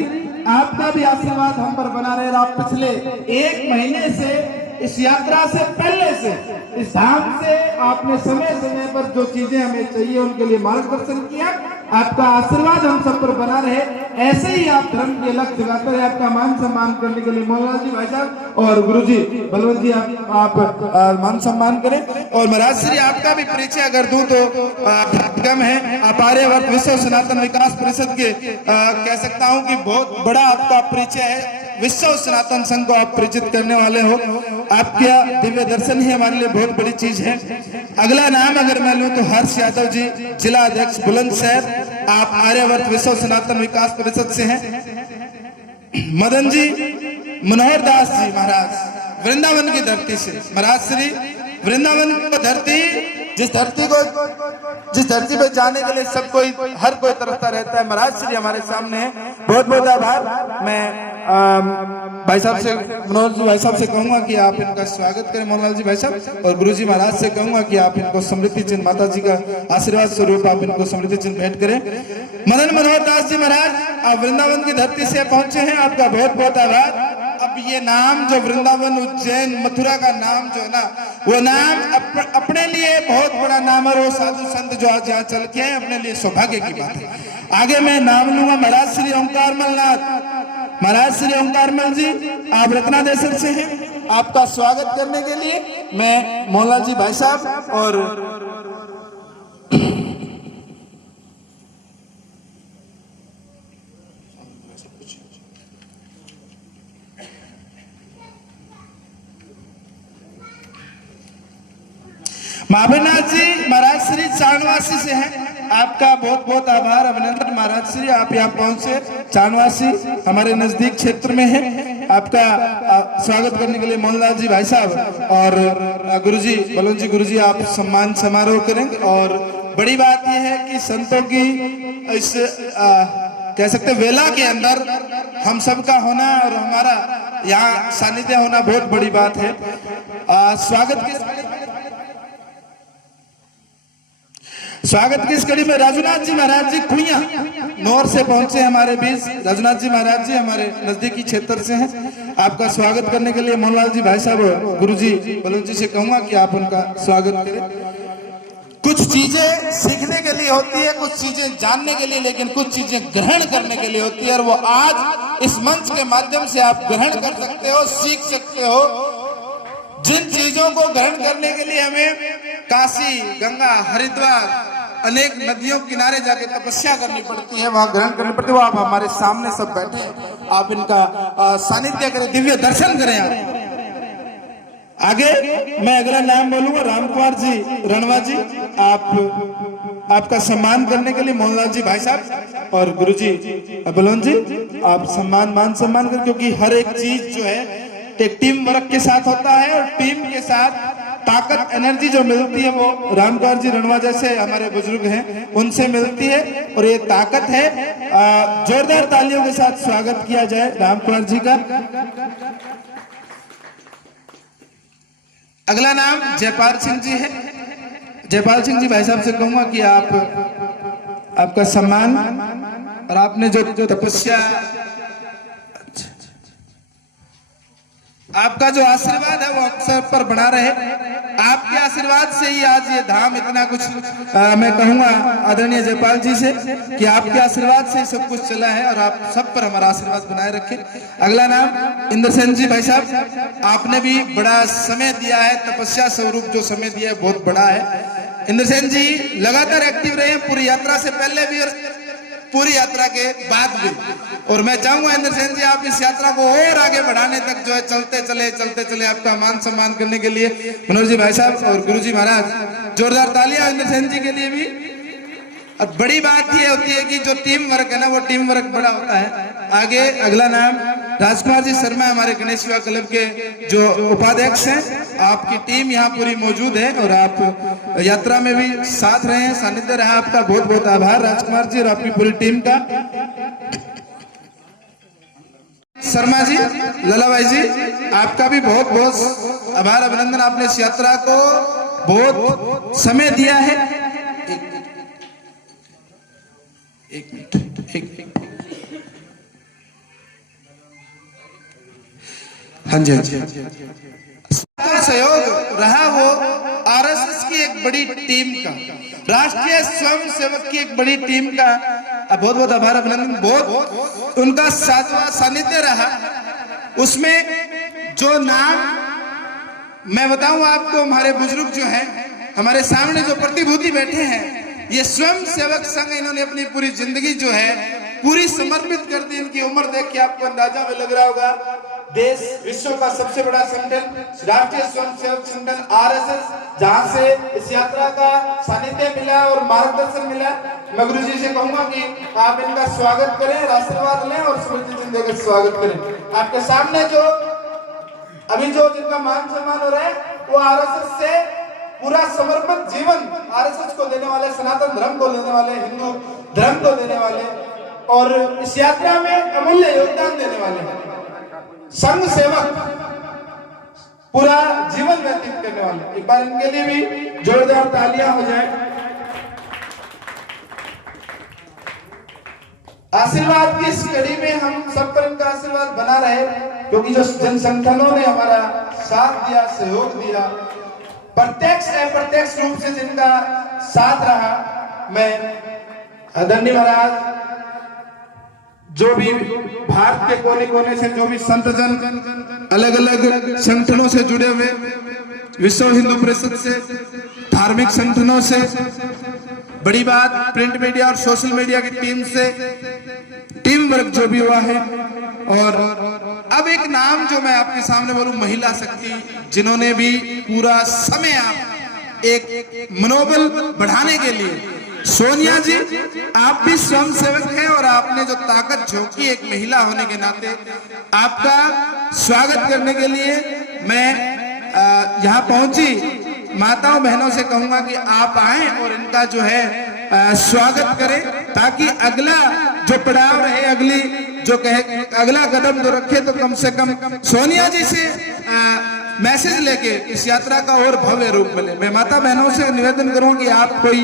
आपका भी आशीर्वाद हम पर बना रहे। आप पिछले 1 महीने से इस यात्रा से पहले से, इस धाम से आपने समय समय पर जो चीजें हमें चाहिए उनके लिए मार्गदर्शन किया। आपका आशीर्वाद हम सब पर बना रहे, ऐसे ही आप धर्म के लक्ष्य जगाते रहे। आपका मान सम्मान करने के लिए मोहनलाल जी भाई साहब और गुरुजी बलवंत जी आप मान सम्मान करें। और महाराज श्री आपका भी परिचय अगर दूं तो कम है। आप आर्यवर्त विश्व सनातन विकास परिषद के कह सकता हूं कि बहुत बड़ा आपका परिचय है। विश्व सनातन संघ को आप परिचित करने वाले हो। आपका दिव्य दर्शन ही हमारे लिए बहुत बड़ी चीज है। अगला नाम अगर मैं लूं तो हर्ष यादव जी, जिला अध्यक्ष बुलंदशहर। आप आर्यवर्त विश्व सनातन विकास परिषद से हैं। मदन जी मनोहर दास जी महाराज वृंदावन की धरती से। महाराज श्री वृंदावन की धरती, जिस धरती पर जाने के लिए सब कोई, हर कोई तरसता रहता है। महाराज श्री हमारे सामने है। बहुत बहुत आभार। मैं भाई साहब से, मनोहर जी भाई साहब से कहूंगा कि आप इनका स्वागत करें, मोहनलाल जी भाई साहब, और गुरुजी महाराज से कहूंगा कि आप इनको समृद्धि चिन्ह, माता जी का आशीर्वाद स्वरूप आप इनको समृद्धि चिन्ह भेंट करें। मदन मनोहर दास जी महाराज आप वृंदावन की धरती से पहुंचे हैं, आपका बहुत बहुत आभार। अब ये नाम जो वृंदावन, उज्जैन, मथुरा का नाम जो है ना, वो नाम अपने लिए बहुत बड़ा नाम है। वो साधु संत जो आज यहाँ चल के हैं, अपने लिए सौभाग्य की बात है। आगे मैं नाम लूंगा महाराज श्री ओंकार मलनाथ। महाराज श्री ओंकार मल जी आप रत्नादेसर से हैं। आपका स्वागत करने के लिए मैं मोहनलाल जी भाई साहब और महाभनाथ जी महाराज श्री चांदवासी से हैं। आपका बहुत बहुत आभार, अभिनंदन महाराज श्री। आप यहाँ पहुंचे, चांदवासी हमारे नजदीक क्षेत्र में है। आपका स्वागत करने के लिए मोहनलाल जी भाई साहब और गुरुजी बलवंत जी गुरुजी आप सम्मान समारोह करेंगे। और बड़ी बात यह है कि संतों की इस कह सकते वेला के अंदर हम सबका होना और हमारा यहाँ सानिध्य होना बहुत बड़ी बात है। स्वागत की इस कड़ी में राजूनाथ जी महाराज जी कुइया नौर से पहुंचे हमारे बीच। राजूनाथ जी महाराज जी हमारे नजदीकी क्षेत्र से हैं। आपका स्वागत करने के लिए मोहनलाल जी भाई साहब गुरुजी बलवंत जी से कहूंगा कि आप उनका स्वागत करें। कुछ चीजें सीखने के लिए होती है, कुछ चीजें जानने के लिए, लेकिन कुछ चीजें ग्रहण करने के लिए होती है। और वो आज इस मंच के माध्यम से आप ग्रहण कर सकते हो, सीख सकते हो। जिन चीजों को ग्रहण करने के लिए हमें काशी, गंगा, हरिद्वार, अनेक नदियों किनारे जाके तपस्या करनी पड़ती है, वहां ग्रहण करनी पड़ती है, वो आप हमारे सामने सब बैठे हैं। आप इनका सानिध्य करें, दिव्य दर्शन करें आप। आगे मैं अगला नाम बोलूंगा, रामकुमार जी रणवा जी, आपका सम्मान करने के लिए मोहनलाल जी भाई साहब और गुरुजी बलोन जी, आप मान सम्मान कर, क्योंकि हर एक चीज जो है एक टीम वर्क के साथ होता है और टीम के साथ ताकत एनर्जी जो मिलती है वो रामकुमार जी रणवा जैसे हमारे बुजुर्ग हैं उनसे मिलती है और ये ताकत है। जोरदार तालियों के साथ स्वागत किया जाए रामकुमार जी का। अगला नाम जयपाल सिंह जी है। जयपाल सिंह जी भाई साहब से कहूंगा कि आपका सम्मान और आपने जो तपस्या, आपका जो आशीर्वाद है वो अक्सर पर बना रहे। आपके आशीर्वाद से ही आज ये धाम इतना कुछ मैं कहूंगा आदरणीय जयपाल जी से कि आपके आशीर्वाद से सब कुछ चला है और आप सब पर हमारा आशीर्वाद बनाए रखें। अगला नाम इंद्रसेन जी भाई साहब, आपने भी बड़ा समय दिया है, तपस्या स्वरूप जो समय दिया है बहुत बड़ा है। इंद्रसेन जी लगातार एक्टिव रहे पूरी यात्रा से पहले भी और पूरी यात्रा के बाद भी, और मैं चाहूंगा इंद्रसेन जी आप इस यात्रा को और आगे बढ़ाने तक जो है चलते चले आपका मान सम्मान करने के लिए मनोज जी भाई साहब और गुरु जी महाराज, जोरदार तालियां इंद्रसेन जी के लिए भी। और बड़ी बात ये होती है कि जो टीम वर्क है ना वो टीम वर्क बड़ा होता है। आगे अगला नाम राजकुमार जी शर्मा, हमारे गणेश सेवा क्लब के जो उपाध्यक्ष हैं, आपकी टीम यहाँ पूरी मौजूद है और आप यात्रा में भी साथ रहे हैं, सानिध्य रहा, आपका बहुत बहुत आभार राजकुमार जी और आपकी पूरी टीम का। शर्मा जी, ललाभाई जी, आपका भी बहुत बहुत आभार अभिनंदन, आपने इस यात्रा को बहुत समय दिया है। एक मिनट, हाँ जी सहयोग रहा वो आरएसएस की एक बड़ी टीम का, राष्ट्रीय स्वयं सेवक की एक बड़ी टीम का बहुत बहुत आभार अभिनंदन, बहुत उनका सानिध्य रहा। उसमें जो नाम मैं बताऊं आपको, हमारे बुजुर्ग जो हैं, हमारे सामने जो प्रतिभूति बैठे हैं, ये स्वयं सेवक संघ, इन्होंने अपनी पूरी जिंदगी जो है पूरी समर्पित कर दी। इनकी उम्र देख के आपको अंदाजा में लग रहा होगा, देश विश्व का सबसे बड़ा संगठन राष्ट्रीय स्वयं सेवक संगठन आरएसएस, जहां से इस यात्रा का सानिध्य मिला और मार्गदर्शन मिला। मैं गुरु जी से कहूंगा कि आप इनका स्वागत करें, आशीर्वाद लें और स्मृति चिन्ह देकर स्वागत करें। आपके सामने जो अभी जो जिनका मान सम्मान हो रहा है वो आरएसएस से पूरा समर्पित जीवन आरएसएस को देने वाले, सनातन धर्म को देने वाले, हिंदू धर्म को देने वाले और इस यात्रा में अमूल्य योगदान देने वाले संघ सेवक, पूरा जीवन व्यतीत करने वाले। एक बार इनके लिए भी जोरदार तालियां हो जाए। आशीर्वाद की इस कड़ी में हम सब पर इनका आशीर्वाद बना रहे, क्योंकि जो जन संगठनों ने हमारा साथ दिया, सहयोग दिया, प्रत्यक्ष अप्रत्यक्ष रूप से जिनका साथ रहा, मैं आदरणीय महाराज, जो भी भारत के कोने कोने से जो भी संत जन अलग अलग संगठनों से जुड़े हुए, विश्व हिंदू परिषद से, धार्मिक संगठनों से, बड़ी बात प्रिंट मीडिया और सोशल मीडिया की टीम से टीम वर्क जो भी हुआ है। और अब एक नाम जो मैं आपके सामने बोलूं, महिला शक्ति, जिन्होंने भी पूरा समय एक मनोबल बढ़ाने के लिए, सोनिया जी आप भी स्वयं सेवक हैं और आपने जो ताकत झोंकी एक महिला होने के नाते, आपका स्वागत करने के लिए मैं यहाँ पहुंची माताओं बहनों से कहूंगा कि आप आए और इनका जो है स्वागत करें, ताकि अगला जो पड़ाव रहे, अगली जो कहे अगला कदम जो रखे, तो कम से कम सोनिया जी से मैसेज लेके इस यात्रा का और भव्य रूप मिले। मैं माता बहनों से निवेदन करूं कि आप कोई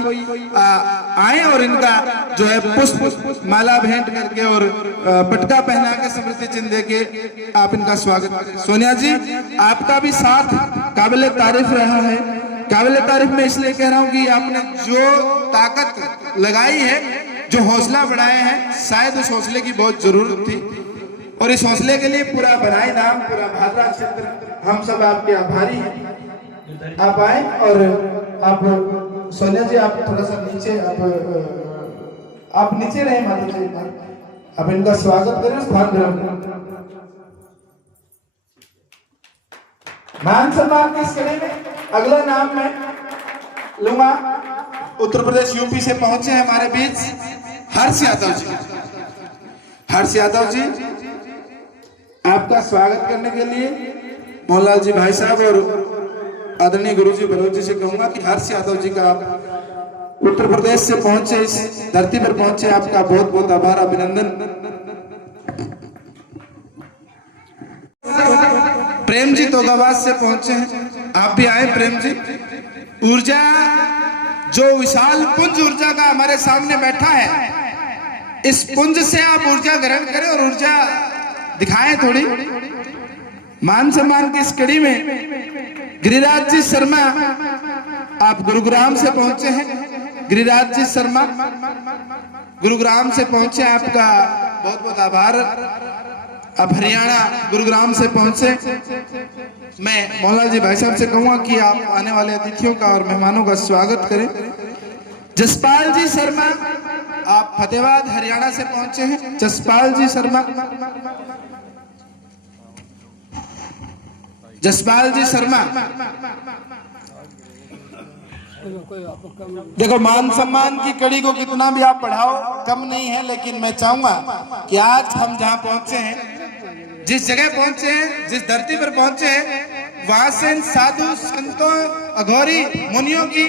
आए और इनका जो है पुष्प माला भेंट करके और पटका पहना के स्मृति चिन्ह देके आप इनका स्वागत करें। सोनिया जी आपका भी साथ काबिल तारीफ रहा है। काबिल तारीफ में इसलिए कह रहा हूं कि आपने जो ताकत लगाई है, जो हौसला बढ़ाया है, शायद उस हौसले की बहुत जरूरत थी और इस हौसले के लिए पूरा बनाए नाम, पूरा भादरा क्षेत्र हम सब आपके आभारी हैं। आप आए और आप सोनिया जी आप थोड़ा सा नीचे, आप नीचे रहे माता जी, अब इनका स्वागत करें, स्थान ग्रहण करें। मान सम्मान की इस कड़ी में अगला नाम मैं लूंगा। उत्तर प्रदेश यूपी से पहुंचे हैं हमारे बीच हर्ष यादव जी। हर्ष यादव जी, आपका स्वागत करने के लिए मोहनलाल जी भाई साहब और आदरणीय गुरुजी बलोच जी से कहूंगा कि हर्ष यादव जी का आप उत्तर प्रदेश से पहुंचे, इस धरती पर पहुंचे, आपका बहुत बहुत आभार, अभिनंदन। प्रेम जी तोगाबाद से पहुंचे हैं, आप भी आए प्रेम जी। ऊर्जा, जो विशाल पुंज ऊर्जा का हमारे सामने बैठा है, इस पुंज से आप ऊर्जा ग्रहण करें और ऊर्जा दिखाएं थोड़ी। मान सम्मान की इस कड़ी में गिरिराज जी शर्मा, आप गुरुग्राम से पहुंचे हैं। गिरिराज जी शर्मा गुरुग्राम से पहुंचे, आपका बहुत बहुत आभार। आप हरियाणा गुरुग्राम से पहुंचे। मैं मोहनलाल जी भाई साहब से कहूंगा कि आप आने वाले अतिथियों का और मेहमानों का स्वागत करें। जसपाल जी शर्मा, आप फतेहाबाद हरियाणा से पहुंचे हैं। जसपाल जी शर्मा, जसपाल जी शर्मा, देखो मान सम्मान की कड़ी को कितना भी आप बढ़ाओ कम नहीं है, लेकिन मैं चाहूंगा कि आज हम जहां पहुंचे हैं, जिस जगह पहुंचे हैं, जिस धरती पर पहुंचे हैं, वहां से इन साधु संतों, अघोरी मुनियों की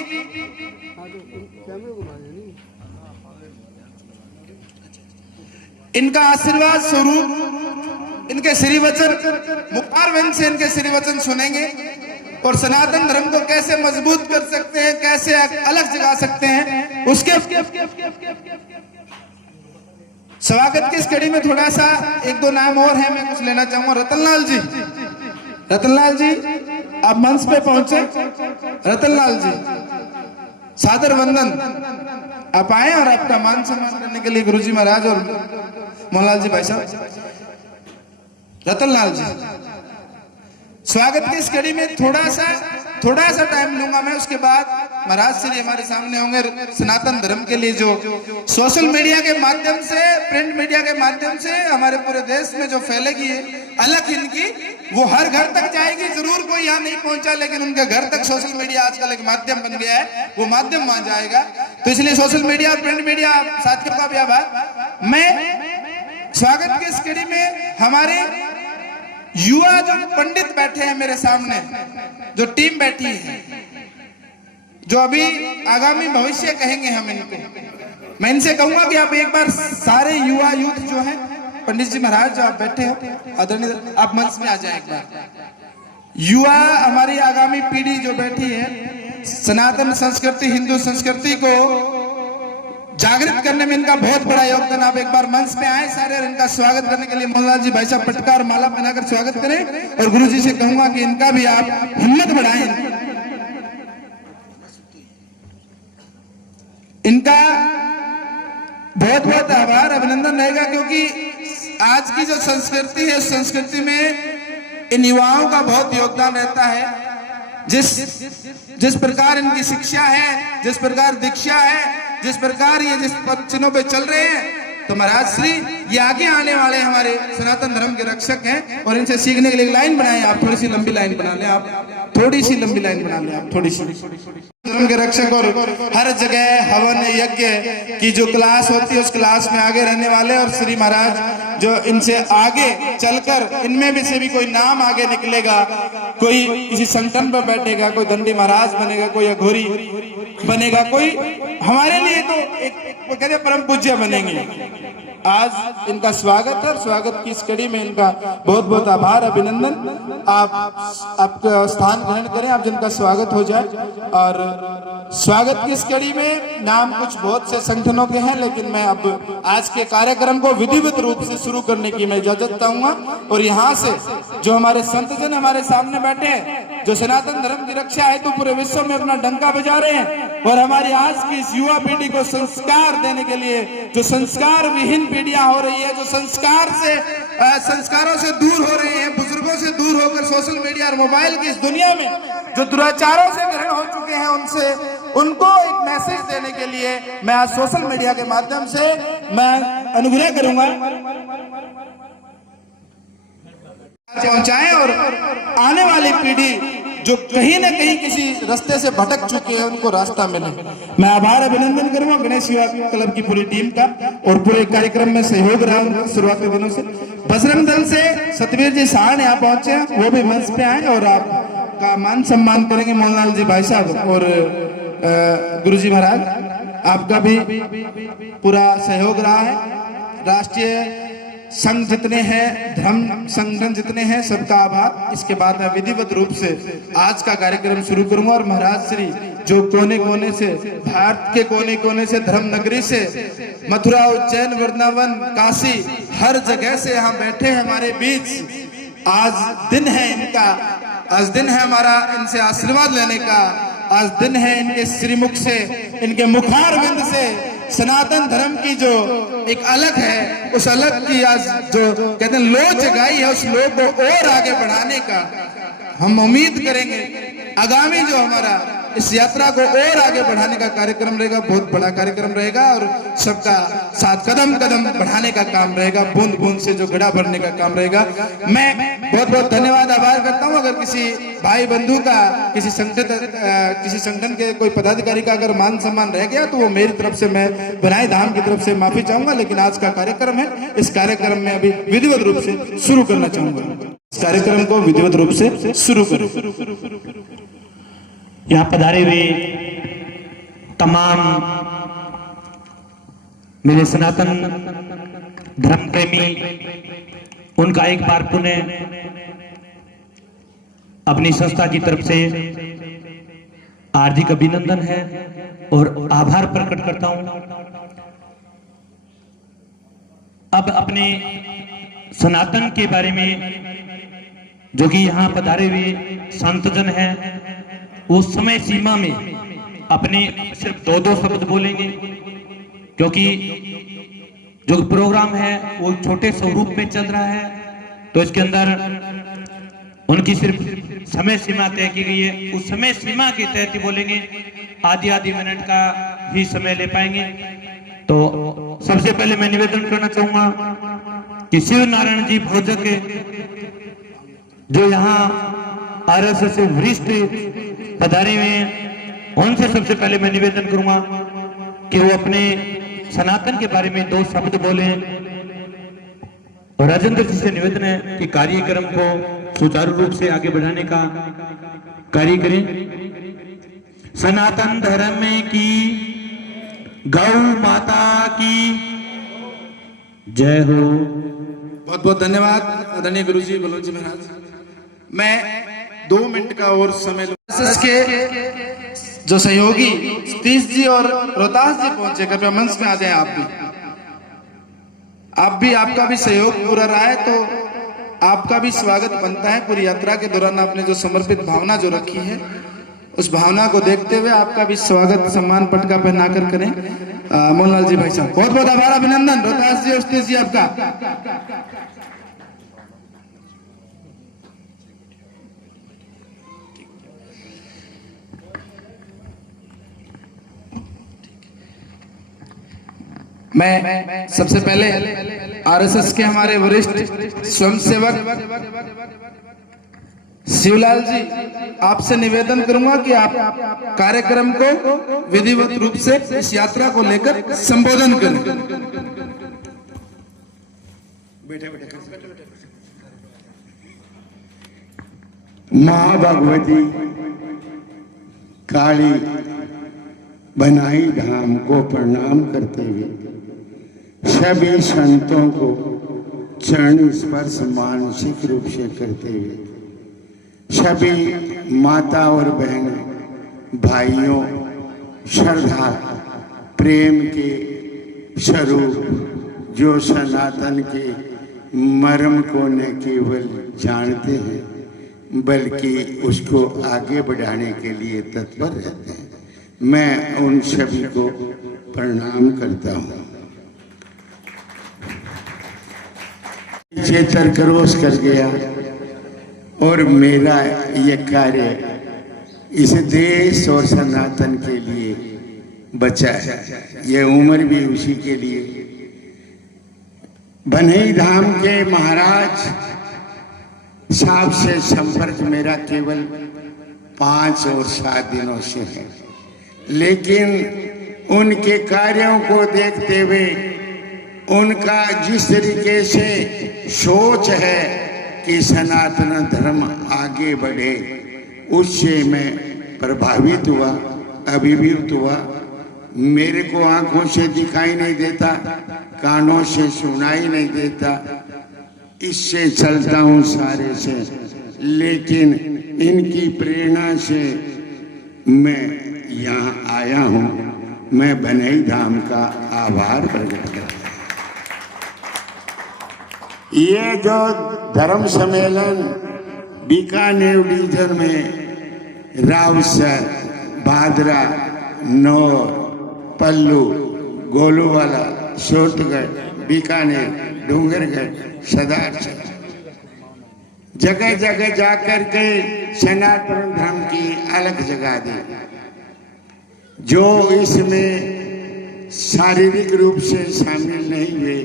इनका आशीर्वाद स्वरूप इनके श्री वचन मुखारविंद से इनके श्री वचन सुनेंगे और सनातन धर्म को कैसे मजबूत कर सकते हैं, कैसे अलग जगा सकते हैं, उसके स्वागत की इस कड़ी में थोड़ा सा एक दो नाम और है, मैं कुछ लेना चाहूंगा। रतनलाल जी, रतनलाल जी आप मंच पे पहुंचे। रतनलाल जी, सादर वंदन, आप आए और आपका मान सम्मान करने के लिए गुरुजी महाराज और मोहनलाल जी भाई साहब। रतनलाल जी, स्वागत की इस कड़ी में थोड़ा सा टाइम लूंगा मैं, उसके बाद महाराज श्री हमारे सामने होंगे। सनातन धर्म के लिए जो सोशल मीडिया के माध्यम से, प्रिंट मीडिया के माध्यम से हमारे पूरे देश में जो फैलेगी अलग इनकी, वो हर घर तक जाएगी। जरूर कोई यहाँ नहीं पहुंचा, लेकिन उनके घर तक सोशल मीडिया आजकल एक माध्यम बन गया है, वो माध्यम वहां जाएगा। तो इसलिए सोशल मीडिया और प्रिंट मीडिया साथियों का भी आभार। मैं स्वागत की इस कड़ी में हमारे युवा जो पंडित बैठे हैं मेरे सामने, जो टीम बैठी है, जो अभी आगामी भविष्य कहेंगे हम इनको, मैं इनसे कहूंगा कि आप एक बार सारे युवा यूथ जो है, पंडित जी महाराज जो आप बैठे हो आदरणीय, आप मंच में आ जाए एक बार। युवा हमारी आगामी पीढ़ी जो बैठी है, सनातन संस्कृति, हिंदू संस्कृति को जागृत करने में इनका बहुत बड़ा योगदान। आप एक बार मंच पे आए सारे, और इनका स्वागत करने के लिए मोहनलाल जी भाई साहब पटका और माला पहनाकर स्वागत करें। और गुरु जी से कहूंगा कि इनका भी आप हिम्मत बढ़ाएं। इनका बहुत बहुत आभार, अभिनंदन रहेगा, क्योंकि आज की जो संस्कृति है, उस संस्कृति में इन युवाओं का बहुत योगदान रहता है। जिस प्रकार इनकी शिक्षा है, जिस प्रकार दीक्षा है, जिस प्रकार ये जिस चिन्हों पे चल रहे हैं, तो महाराज श्री ये आगे आने वाले हमारे सनातन धर्म के रक्षक हैं। और इनसे सीखने के लिए लाइन बनाए आप, थोड़ी सी लंबी लाइन बना लें, आप थोड़ी सी लंबी लाइन बना लें, आप थोड़ी सी धर्म के रक्षक। और हर जगह हवन यज्ञ की जो क्लास होती है, उस क्लास में आगे रहने वाले, और श्री महाराज जो इनसे आगे चलकर इनमें भी से भी कोई नाम आगे निकलेगा, कोई किसी संगठन पर बैठेगा, कोई दंडी महाराज बनेगा, कोई अघोरी बनेगा, कोई हमारे लिए तो एक कहते परम पूज्य बनेंगे। आज इनका स्वागत है, और स्वागत की इस कड़ी में इनका बहुत बहुत आभार, अभिनंदन। आपका स्थान ग्रहण करें, आप जिनका स्वागत हो जाए। और स्वागत की इस कड़ी में नाम कुछ बहुत से संगठनों के हैं, लेकिन मैं अब आज के कार्यक्रम को विधिवत रूप से शुरू करने की मैं इजाजत चाहूंगा। और यहाँ से जो हमारे संतजन हमारे सामने बैठे हैं, जो सनातन धर्म की रक्षा है तो पूरे विश्व में अपना डंका बजा रहे हैं, और हमारी आज की इस युवा पीढ़ी को संस्कार देने के लिए, जो संस्कार विहीन पीढ़ियां हो रही है, जो संस्कारों से दूर हो रहे हैं, बुजुर्गों से दूर होकर सोशल मीडिया और मोबाइल की इस दुनिया में जो दुराचारों से ग्रहण हो चुके हैं, उनको एक मैसेज देने के लिए मैं आज सोशल मीडिया के माध्यम से मैं अनुग्रह करूंगा पहुंचाएं और आने वाली पीढ़ी जो कहीं ना कहीं किसी रास्ते से भटक चुके हैं उनको रास्ता मिले। मैं आभार अभिनंदन करूंगा गणेश युवा क्लब की पूरी टीम का और पूरे कार्यक्रम में सहयोग रहा हूं शुरुआती दिनों से। बजरंग दल से सतवीर जी साहन यहाँ पहुंचे हैं, वो भी मंच पे आए और आपका मान सम्मान करेंगे। मोहनलाल जी भाई साहब और गुरुजी महाराज आपका भी पूरा सहयोग रहा है। राष्ट्रीय संघ जितने हैं, धर्म संगठन जितने हैं, सबका आभार। इसके बाद मैं विधिवत रूप से आज का कार्यक्रम शुरू करूंगा और महाराज श्री जो कोने कोने से, भारत के कोने कोने से, धर्म नगरी से, मथुरा, उज्जैन, वृंदावन, काशी, हर जगह से यहाँ बैठे हैं हमारे बीच। आज दिन है इनका, आज दिन है हमारा इनसे आशीर्वाद लेने का, आज दिन है इनके श्रीमुख से, इनके मुखार बिंद से सनातन धर्म की जो एक अलग है, उस अलग की आज जो कहते हैं लो जगाई है, उस लो को और आगे बढ़ाने का हम उम्मीद करेंगे। आगामी जो हमारा इस यात्रा को और आगे बढ़ाने का कार्यक्रम रहेगा, बहुत बड़ा कार्यक्रम रहेगा और सबका साथ कदम कदम बढ़ाने का काम रहेगा, बूंद बूंद से जो गड़ा भरने का काम रहेगा। मैं बहुत बहुत धन्यवाद आभार करता हूं। अगर किसी भाई बंधु का, किसी संगठन के कोई पदाधिकारी का अगर मान सम्मान रह गया तो वो मेरी तरफ से, मैं बनाई धाम की तरफ से माफी चाहूंगा। लेकिन आज का कार्यक्रम है, इस कार्यक्रम में अभी विधिवत रूप से शुरू करना चाहूंगा। इस कार्यक्रम को विधिवत रूप से शुरू करें। यहाँ पधारे हुए तमाम मेरे सनातन धर्म प्रेमी, उनका एक बार पुनः अपनी संस्था की तरफ से हार्दिक अभिनंदन है और आभार प्रकट करता हूं। अब अपने सनातन के बारे में जो कि यहाँ पधारे हुए संतजन हैं, वो समय सीमा में अपने सिर्फ दो शब्द बोलेंगे, क्योंकि जो प्रोग्राम है वो छोटे स्वरूप में चल रहा है, तो इसके अंदर उनकी सिर्फ समय सीमा तय की गई है। उस समय सीमा के तहत ही बोलेंगे, आधी मिनट का ही समय ले पाएंगे। तो सबसे पहले मैं निवेदन करना चाहूंगा कि शिव नारायण जी भोजक जो यहाँ RSS से वरिष्ठ पधारे हुए हैं, उनसे सबसे पहले मैं निवेदन करूंगा कि वो अपने सनातन के बारे में 2 शब्द बोले। और राजेंद्र जी से निवेदन है कि कार्यक्रम को सुचारू रूप से आगे बढ़ाने का कार्य करें। सनातन धर्म की गौ माता की जय हो। बहुत बहुत धन्यवाद आदरणीय गुरुजी बलवंत जी महाराज। मैं 2 मिनट का और समय के जो सहयोगी सतीश जी और रोहतास जी पहुंचे, कृपया मंच में आ जाए। आप भी आपका भी सहयोग पूरा रहा है तो आपका भी स्वागत बनता है। पूरी यात्रा के दौरान आपने जो समर्पित भावना जो रखी है, उस भावना को देखते हुए आपका भी स्वागत सम्मान पटका पहना कर करें। मोहनलाल जी भाई साहब, बहुत बहुत आभार अभिनंदन। रोहतास जी और सतीश जी आपका। मैं सबसे पहले RSS के हमारे वरिष्ठ स्वयंसेवक शिवलाल जी, आपसे निवेदन करूंगा कि आप कार्यक्रम को विधिवत रूप से इस यात्रा को लेकर संबोधन करें। माँ भगवती काली बनाई धाम को प्रणाम करते हुए सभी संतों को चरण स्पर्श मानसिक रूप से करते हुए सभी माता और बहन भाइयों, श्रद्धा प्रेम के स्वरूप जो सनातन के मर्म को न केवल जानते हैं बल्कि उसको आगे बढ़ाने के लिए तत्पर रहते हैं, मैं उन सभी को प्रणाम करता हूँ। चेतर क्रॉस कर गया और मेरा ये कार्य इस देश और सनातन के लिए बचा है। ये उम्र भी उसी के लिए बन्ही धाम के महाराज साहब से संपर्क मेरा केवल 5 और 7 दिनों से है, लेकिन उनके कार्यों को देखते हुए उनका जिस तरीके से सोच है कि सनातन धर्म आगे बढ़े, उससे मैं प्रभावित हुआ, अभिभूत हुआ। मेरे को आंखों से दिखाई नहीं देता, कानों से सुनाई नहीं देता, इससे चलता हूँ सारे से, लेकिन इनकी प्रेरणा से मैं यहाँ आया हूँ। मैं बन्ही धाम का आभार प्रकट करता हूँ। ये जो धर्म सम्मेलन बीकानेर डिवीजन में रावसर, भादरा, नौर, पल्लू, गोलूवाला, सोतगढ़, बीकानेर, डूंगरगढ़, सदारचंद, जगह जगह जाकर के सनातन धर्म की अलग जगह दी। जो इसमें शारीरिक रूप से शामिल नहीं हुए,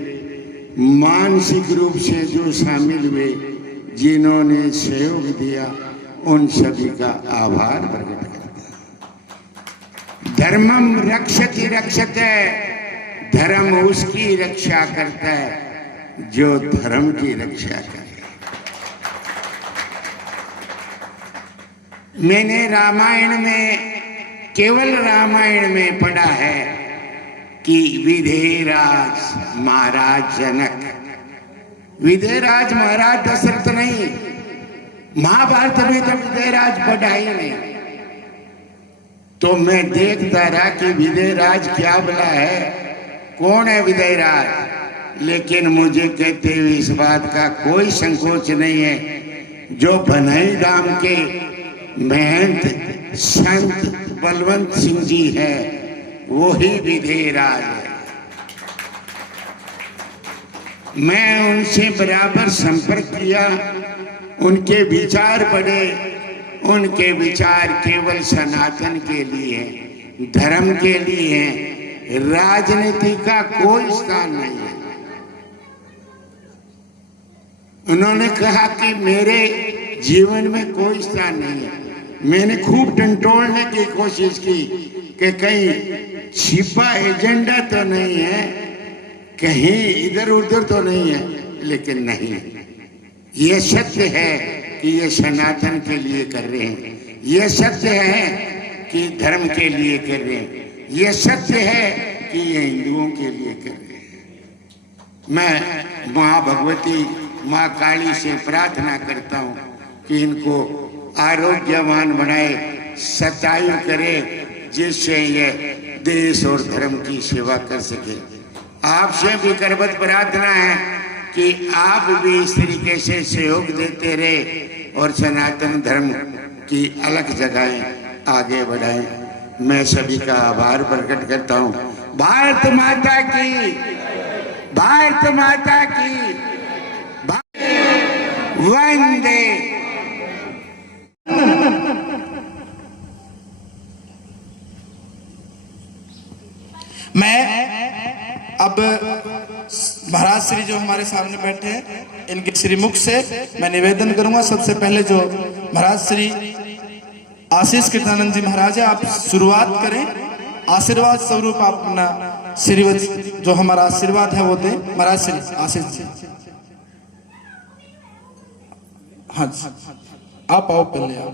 मानसिक रूप से जो शामिल हुए, जिन्होंने सहयोग दिया, उन सभी का आभार प्रकट करता है। धर्मम रक्षति रक्षते, धर्म उसकी रक्षा करता है जो धर्म की रक्षा करे। मैंने रामायण में, केवल रामायण में पढ़ा है कि विधेयराज महाराज जनक, विधेयराज महाराज दशरथ नहीं, महाभारत में तो विधेयराज पढ़ा ही नहीं। तो मैं देखता रहा कि विधेयराज क्या बोला है, कौन है विधेयराज, लेकिन मुझे कहते हुए इस बात का कोई संकोच नहीं है, जो बन्ही धाम के महंत संत बलवंत सिंह जी है, वो ही विधेयराज है। मैं उनसे बराबर संपर्क किया, उनके विचार पढ़े, उनके विचार केवल सनातन के लिए, धर्म के लिए है, राजनीति का कोई स्थान नहीं है। उन्होंने कहा कि मेरे जीवन में कोई स्थान नहीं है। मैंने खूब टंटोलने की कोशिश की कि कहीं छिपा एजेंडा तो नहीं है, कहीं इधर उधर तो नहीं है, लेकिन नहीं, ये सत्य है कि ये सनातन के लिए कर रहे हैं, ये सत्य है कि धर्म के लिए कर रहे हैं, ये सत्य है कि ये हिंदुओं के लिए कर रहे हैं। मैं माँ भगवती, माँ काली से प्रार्थना करता हूँ कि इनको आरोग्यवान बनाए, सतायु करे, जिससे ये देश और धर्म की सेवा कर सके। आपसे भी करबद्ध प्रार्थना है कि आप भी इस तरीके से सहयोग देते रहे और सनातन धर्म की अलग जगहें आगे बढ़ाएं। मैं सभी का आभार प्रकट करता हूँ। भारत माता की, भारत माता की, वंदे। मैं अब महाराज श्री जो हमारे सामने बैठे हैं, इनके श्रीमुख से मैं निवेदन करूंगा। सबसे पहले जो महाराज श्री आशीष कृष्णानंद जी महाराज है, आप शुरुआत करें, आशीर्वाद स्वरूप आप अपना श्रीवत जो हमारा आशीर्वाद है वो दें। महाराज श्री आशीष जी, हाँ जी, आप आओ पहले, आओ।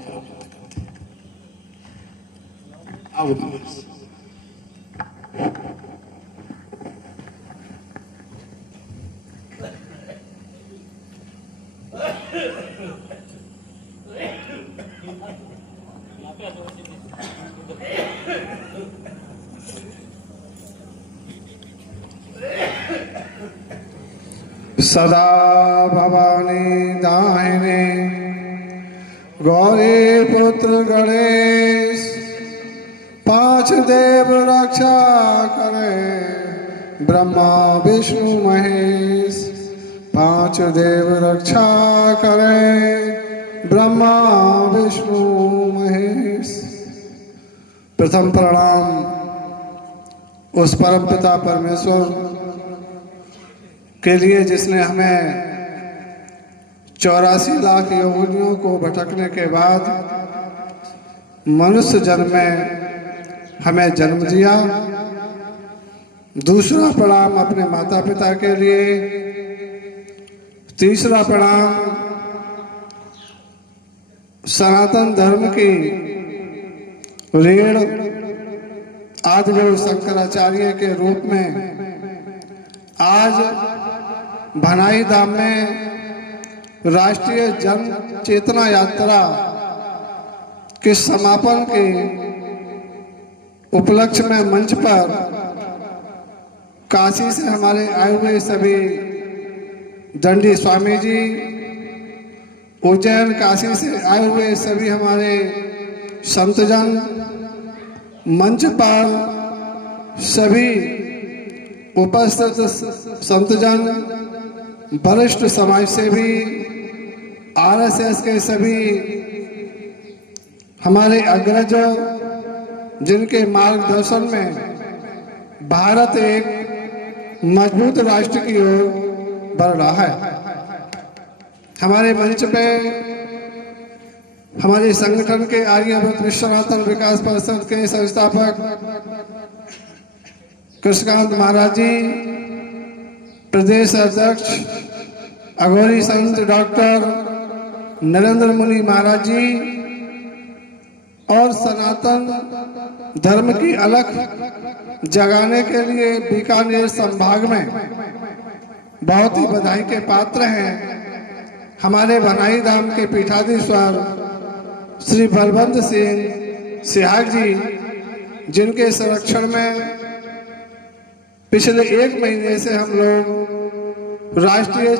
सदा भवानी दाहिने, गौरी पुत्र गणेश, 5 देव रक्षा करे, ब्रह्मा विष्णु महेश, 5 देव रक्षा करे, ब्रह्मा विष्णु महेश। प्रथम प्रणाम उस परम पिता परमेश्वर के लिए जिसने हमें 84 लाख योगियों को भटकने के बाद मनुष्य जन्म में हमें जन्म दिया। दूसरा प्रणाम अपने माता पिता के लिए। तीसरा प्रणाम सनातन धर्म की रीढ़ आदिगुरु शंकराचार्य के रूप में आज भनाई धाम में राष्ट्रीय जन चेतना यात्रा के समापन के उपलक्ष्य में मंच पर काशी से हमारे आए हुए सभी दंडी स्वामी जी, उज्जैन काशी से आए हुए सभी हमारे संतजन, मंच पर सभी उपस्थित संतजन, वरिष्ठ समाज सेवी, आरएसएस के सभी हमारे अग्रज, जिनके मार्गदर्शन में भारत एक मजबूत राष्ट्र की ओर बढ़ रहा है। हमारे मंच पे हमारे संगठन के आर्यव्रत विश्व सनातन विकास परिषद के संस्थापक कृष्णकांत महाराज जी, प्रदेश अध्यक्ष अघोरी संत डॉक्टर नरेंद्र मुनि महाराज जी और सनातन धर्म की अलख जगाने के लिए बीकानेर संभाग में बहुत ही बधाई के पात्र हैं हमारे भनाई धाम के पीठाधीश्वर श्री बलवंत सिंह सिहाग जी, जिनके संरक्षण में पिछले 1 महीने से हम लोग राष्ट्रीय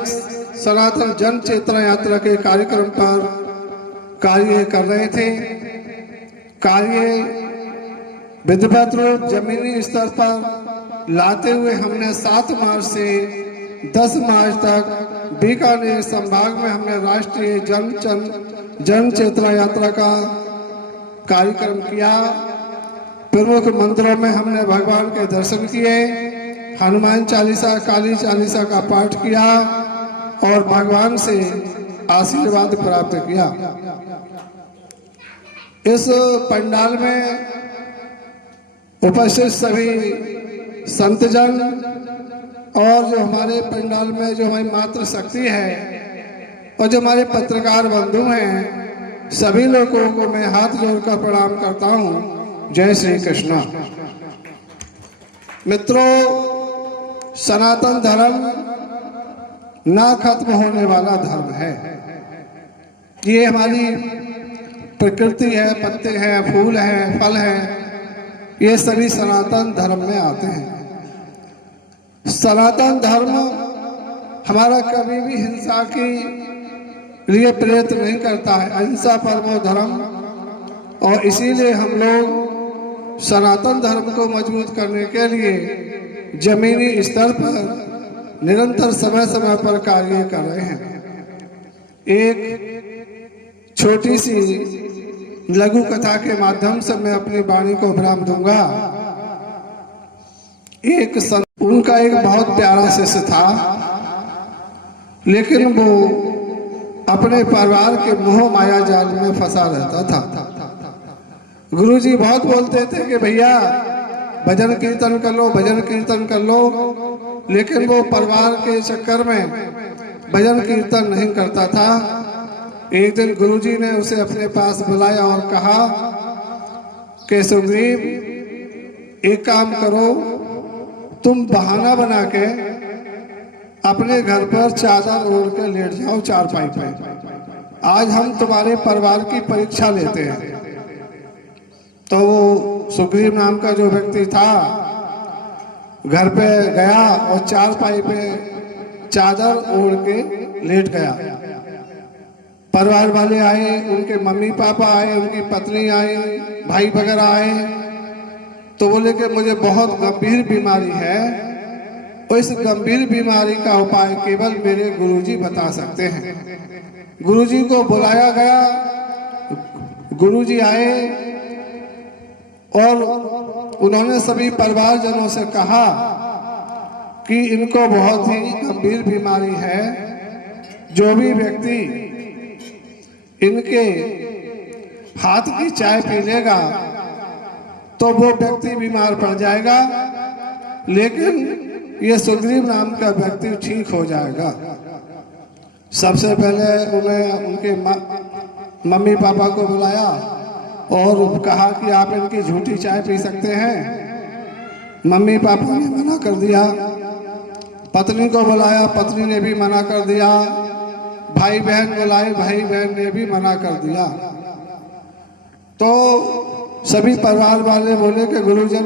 सनातन जन चेतना यात्रा के कार्यक्रम पर कार्य कर रहे थे। कार्य विधिवत रूप जमीनी स्तर पर लाते हुए हमने 7 मार्च से 10 मार्च तक बीकानेर संभाग में हमने राष्ट्रीय जन चेतना यात्रा का कार्यक्रम किया। प्रमुख मंदिरों में हमने भगवान के दर्शन किए, हनुमान चालीसा, काली चालीसा का पाठ किया और भगवान से आशीर्वाद प्राप्त किया। इस पंडाल में उपस्थित सभी संतजन और जो हमारे पंडाल में जो हमारी मातृ शक्ति है और जो हमारे पत्रकार बंधु हैं, सभी लोगों को मैं हाथ जोड़कर प्रणाम करता हूं। जय श्री कृष्णा। मित्रों, सनातन धर्म ना खत्म होने वाला धर्म है। ये हमारी प्रकृति है, पत्ते हैं, फूल हैं, फल हैं, ये सभी सनातन धर्म में आते हैं। सनातन धर्म हमारा कभी भी हिंसा के लिए प्रेरित नहीं करता है, अहिंसा परमो धर्म। और इसीलिए हम लोग सनातन धर्म को मजबूत करने के लिए जमीनी स्तर पर निरंतर समय समय पर कार्य कर रहे हैं। एक छोटी सी लघु कथा के माध्यम से मैं अपनी वाणी को विराम दूंगा। उनका एक बहुत प्यारा शिष्य था, लेकिन वो अपने परिवार के मोह माया जाल में फंसा रहता था। गुरुजी बहुत बोलते थे कि भैया भजन कीर्तन कर लो, भजन कीर्तन कर लो, लेकिन वो परिवार के चक्कर में भजन कीर्तन नहीं करता था। एक दिन गुरुजी ने उसे अपने पास बुलाया और कहा कि सुग्रीव, एक काम करो, तुम बहाना बना के अपने घर पर चादर ओढ़ के लेट जाओ चारपाई पे। आज हम तुम्हारे परिवार की परीक्षा लेते हैं। तो वो सुग्रीव नाम का जो व्यक्ति था घर पे गया और चारपाई पे चादर ओढ़ के लेट गया। परिवार वाले आए, उनके मम्मी पापा आए, उनकी पत्नी आई, भाई वगैरह आए। तो बोले कि मुझे बहुत गंभीर बीमारी है और इस गंभीर बीमारी का उपाय केवल मेरे गुरुजी बता सकते हैं। गुरुजी को बुलाया गया, गुरुजी आए और उन्होंने सभी परिवारजनों से कहा कि इनको बहुत ही गंभीर बीमारी है। जो भी व्यक्ति इनके हाथ की चाय पी लेगा तो वो व्यक्ति बीमार पड़ जाएगा, लेकिन ये सुग्रीव नाम का व्यक्ति ठीक हो जाएगा। सबसे पहले उन्हें उनके मम्मी पापा को बुलाया और कहा कि आप इनकी झूठी चाय पी सकते हैं। मम्मी पापा ने मना कर दिया। पत्नी को बुलाया, पत्नी ने भी मना कर दिया। भाई बहन बुलाए, भाई बहन ने भी मना कर दिया। तो सभी परिवार वाले बोले कि गुरुजन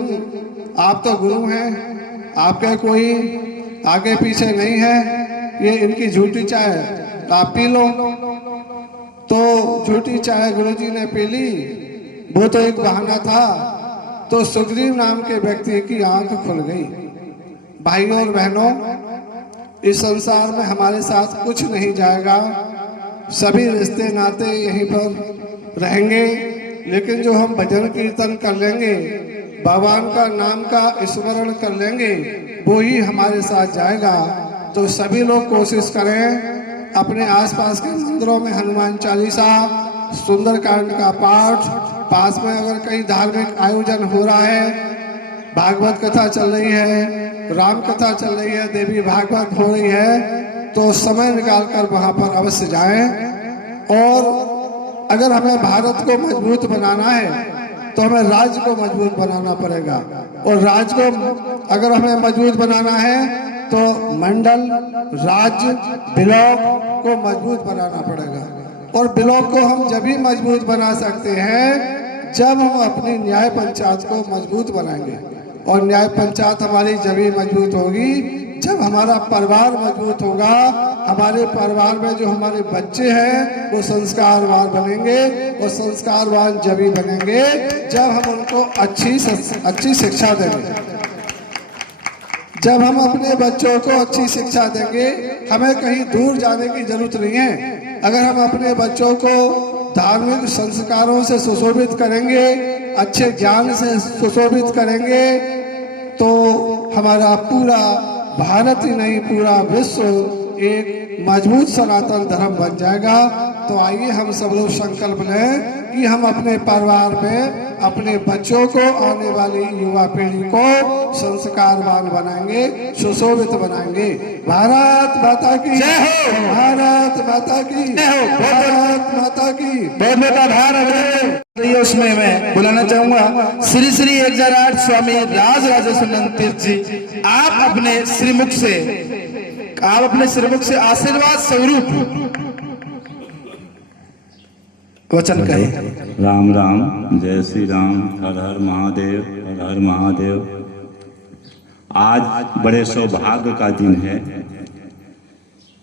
आप तो गुरु हैं, आपके कोई आगे पीछे नहीं है, ये इनकी झूठी चाय आप पी लो। तो झूठी चाय गुरुजी ने पी ली, वो तो एक बहाना था। तो सुग्रीव नाम के व्यक्ति की आंख खुल गई। भाइयों और बहनों, इस संसार में हमारे साथ कुछ नहीं जाएगा, सभी रिश्ते नाते यहीं पर रहेंगे, लेकिन जो हम भजन कीर्तन कर लेंगे, भगवान का नाम का स्मरण कर लेंगे, वो ही हमारे साथ जाएगा। तो सभी लोग कोशिश करें अपने आसपास के मंदिरों में हनुमान चालीसा, सुंदरकांड का पाठ, पास में अगर कहीं धार्मिक आयोजन हो रहा है, भागवत कथा चल रही है, राम कथा चल रही है, देवी भागवत हो रही है, तो समय निकालकर वहां पर अवश्य जाएं। और अगर हमें भारत को मजबूत बनाना है तो हमें राज्य को मजबूत बनाना पड़ेगा, और राज्य को अगर हमें मजबूत बनाना है तो मंडल, राज्य, ब्लॉक को मजबूत बनाना पड़ेगा। और ब्लॉक को हम जब भी मजबूत बना सकते हैं जब हम अपनी न्याय पंचायत को मजबूत बनाएंगे, और न्याय पंचायत हमारी जब भी मजबूत होगी जब हमारा परिवार मजबूत होगा। हमारे परिवार में जो हमारे बच्चे हैं वो संस्कारवान बनेंगे, और संस्कारवान जब ही बनेंगे जब हम उनको अच्छी शिक्षा देंगे। जब हम अपने बच्चों को अच्छी शिक्षा देंगे, हमें कहीं दूर जाने की जरूरत नहीं है। अगर हम अपने बच्चों को धार्मिक संस्कारों से सुशोभित करेंगे, अच्छे ज्ञान से सुशोभित करेंगे, तो हमारा पूरा भारत ही नहीं पूरा विश्व एक मजबूत सनातन धर्म बन जाएगा। तो आइए हम सब लोग संकल्प लें कि हम अपने परिवार में अपने बच्चों को, आने वाली युवा पीढ़ी को संस्कारवान बनाएंगे, सुशोभित बनाएंगे। भारत माता की जय हो, भारत माता की जय हो, भारत माता की बहुत आभार है। उसमें मैं बुलाना चाहूंगा श्री श्री 1008 स्वामी राज राजेश्वर तीर्थ जी। आप अपने श्रीमुख से आशीर्वाद स्वरूप वचन करें। राम राम, जय श्री राम, हर हर महादेव, हर हर महादेव। आज बड़े सौभाग्य का दिन है।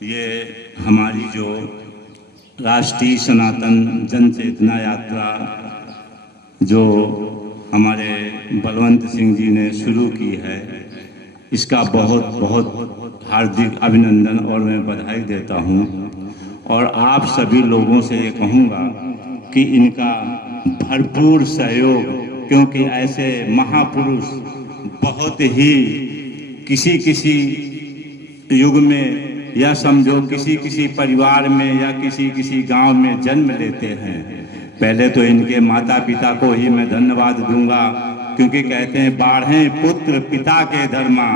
ये हमारी जो राष्ट्रीय सनातन जन चेतना यात्रा जो हमारे बलवंत सिंह जी ने शुरू की है, इसका बहुत बहुत हार्दिक अभिनंदन और मैं बधाई देता हूँ। और आप सभी लोगों से ये कहूँगा कि इनका भरपूर सहयोग, क्योंकि ऐसे महापुरुष बहुत ही किसी युग में या समझो किसी परिवार में या किसी गांव में जन्म लेते हैं। पहले तो इनके माता पिता को ही मैं धन्यवाद दूंगा, क्योंकि कहते हैं बाढ़े पुत्र पिता के धर्मा,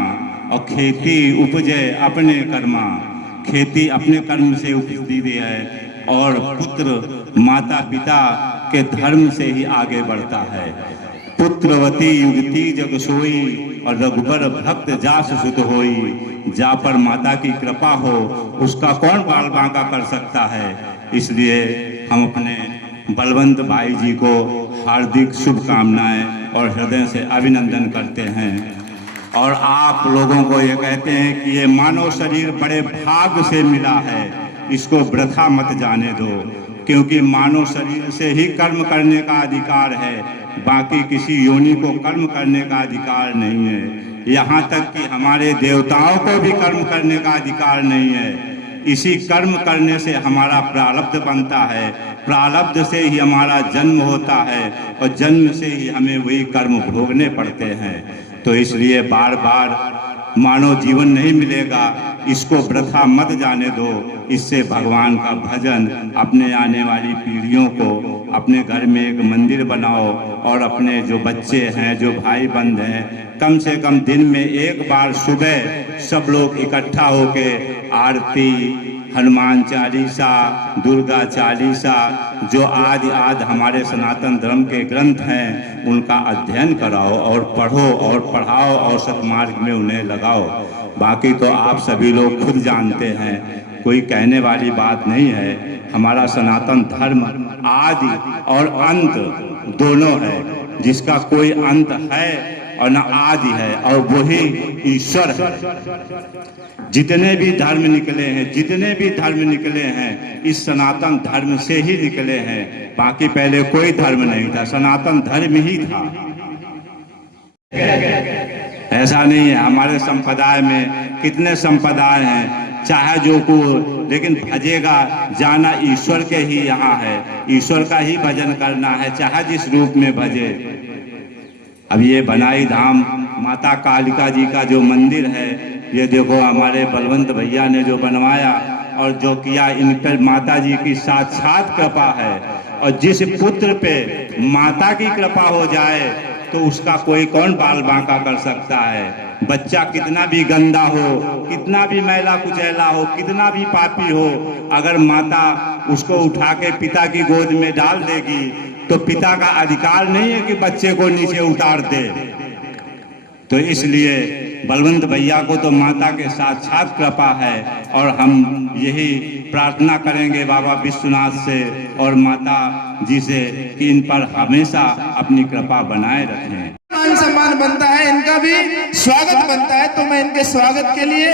और खेती उपजे अपने कर्मा। खेती अपने कर्म से उपजती है और पुत्र माता पिता के धर्म से ही आगे बढ़ता है। पुत्रवती युगती जग सोई, और रघुबर भक्त जास सुत होई। जा पर माता की कृपा हो उसका कौन बाल बांका कर सकता है। इसलिए हम अपने बलवंत भाई जी को हार्दिक शुभकामनाएं और हृदय से अभिनंदन करते हैं। और आप लोगों को ये कहते हैं कि ये मानव शरीर बड़े भाग्य से मिला है, इसको वृथा मत जाने दो, क्योंकि मानव शरीर से ही कर्म करने का अधिकार है, बाकी किसी योनि को कर्म करने का अधिकार नहीं है। यहाँ तक कि हमारे देवताओं को भी कर्म करने का अधिकार नहीं है। इसी कर्म करने से हमारा प्रारब्ध बनता है, प्रारब्ध से ही हमारा जन्म होता है, और जन्म से ही हमें वही कर्म भोगने पड़ते हैं। तो इसलिए बार बार मानव जीवन नहीं मिलेगा। इसको वृथा मत जाने दो। इससे भगवान का भजन, अपने आने वाली पीढ़ियों को अपने घर में एक मंदिर बनाओ और अपने जो बच्चे हैं, जो भाई बंद हैं, कम से कम दिन में एक बार सुबह सब लोग इकट्ठा होके आरती, हनुमान चालीसा, दुर्गा चालीसा, जो आदि हमारे सनातन धर्म के ग्रंथ हैं, उनका अध्ययन कराओ और पढ़ो और पढ़ाओ और सत्मार्ग में उन्हें लगाओ। बाकी तो आप सभी लोग खुद जानते हैं, कोई कहने वाली बात नहीं है। हमारा सनातन धर्म आदि और अंत दोनों है, जिसका कोई अंत है और न आदि है, और वही ईश्वर है। जितने भी धर्म निकले हैं इस सनातन धर्म से ही निकले हैं। बाकी पहले कोई धर्म नहीं था, सनातन धर्म ही था। ऐसा नहीं है। हमारे संप्रदाय में कितने संप्रदाय हैं, चाहे जो को, लेकिन भजेगा जाना ईश्वर के ही यहाँ है। ईश्वर का ही भजन करना है, चाहे जिस रूप में भजे। अब ये बनाई धाम माता कालिका जी का जो मंदिर है, ये देखो हमारे बलवंत भैया ने जो बनवाया और जो किया, इन पर माता जी की साक्षात कृपा है। और जिस पुत्र पे माता की कृपा हो जाए तो उसका कोई कौन बाल बांका कर सकता है। बच्चा कितना भी गंदा हो, कितना भी मैला कुचैला हो, कितना भी पापी हो, अगर माता उसको उठा के पिता की गोद में डाल देगी तो पिता का अधिकार नहीं है कि बच्चे को नीचे उतार दे। तो इसलिए बलवंत भैया को तो माता के साक्षात कृपा है, और हम यही प्रार्थना करेंगे बाबा विश्वनाथ से और माता जी से कि इन पर हमेशा अपनी कृपा बनाए रखें। मान सम्मान बनता है, इनका भी स्वागत बनता है। तो मैं इनके स्वागत के लिए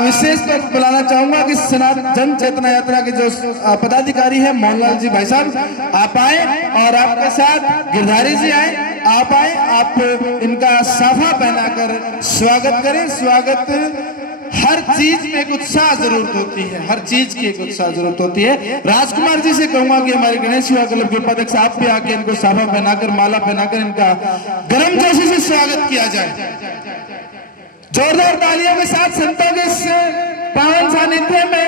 विशेष तौर पर बुलाना चाहूंगा कि सनातन जन चेतना यात्रा के जो पदाधिकारी है मोहनलाल जी भाई साहब, आप आए और आपके साथ गिरधारी जी आए, आप आए, आप इनका साफा पहनाकर स्वागत करें। स्वागत हर चीज में एक उत्साह जरूरत होती है, हर चीज की एक उत्साह जरूरत होती है। राजकुमार जी से कहूंगा कि हमारे गणेश सेवा क्लब के उपाध्यक्ष आप भी आके इनको साफा पहनाकर, माला पहनाकर इनका गर्म जोशी से स्वागत किया जाए। जोरदार तालियों के साथ संतों के इस पावन सानिध्य में,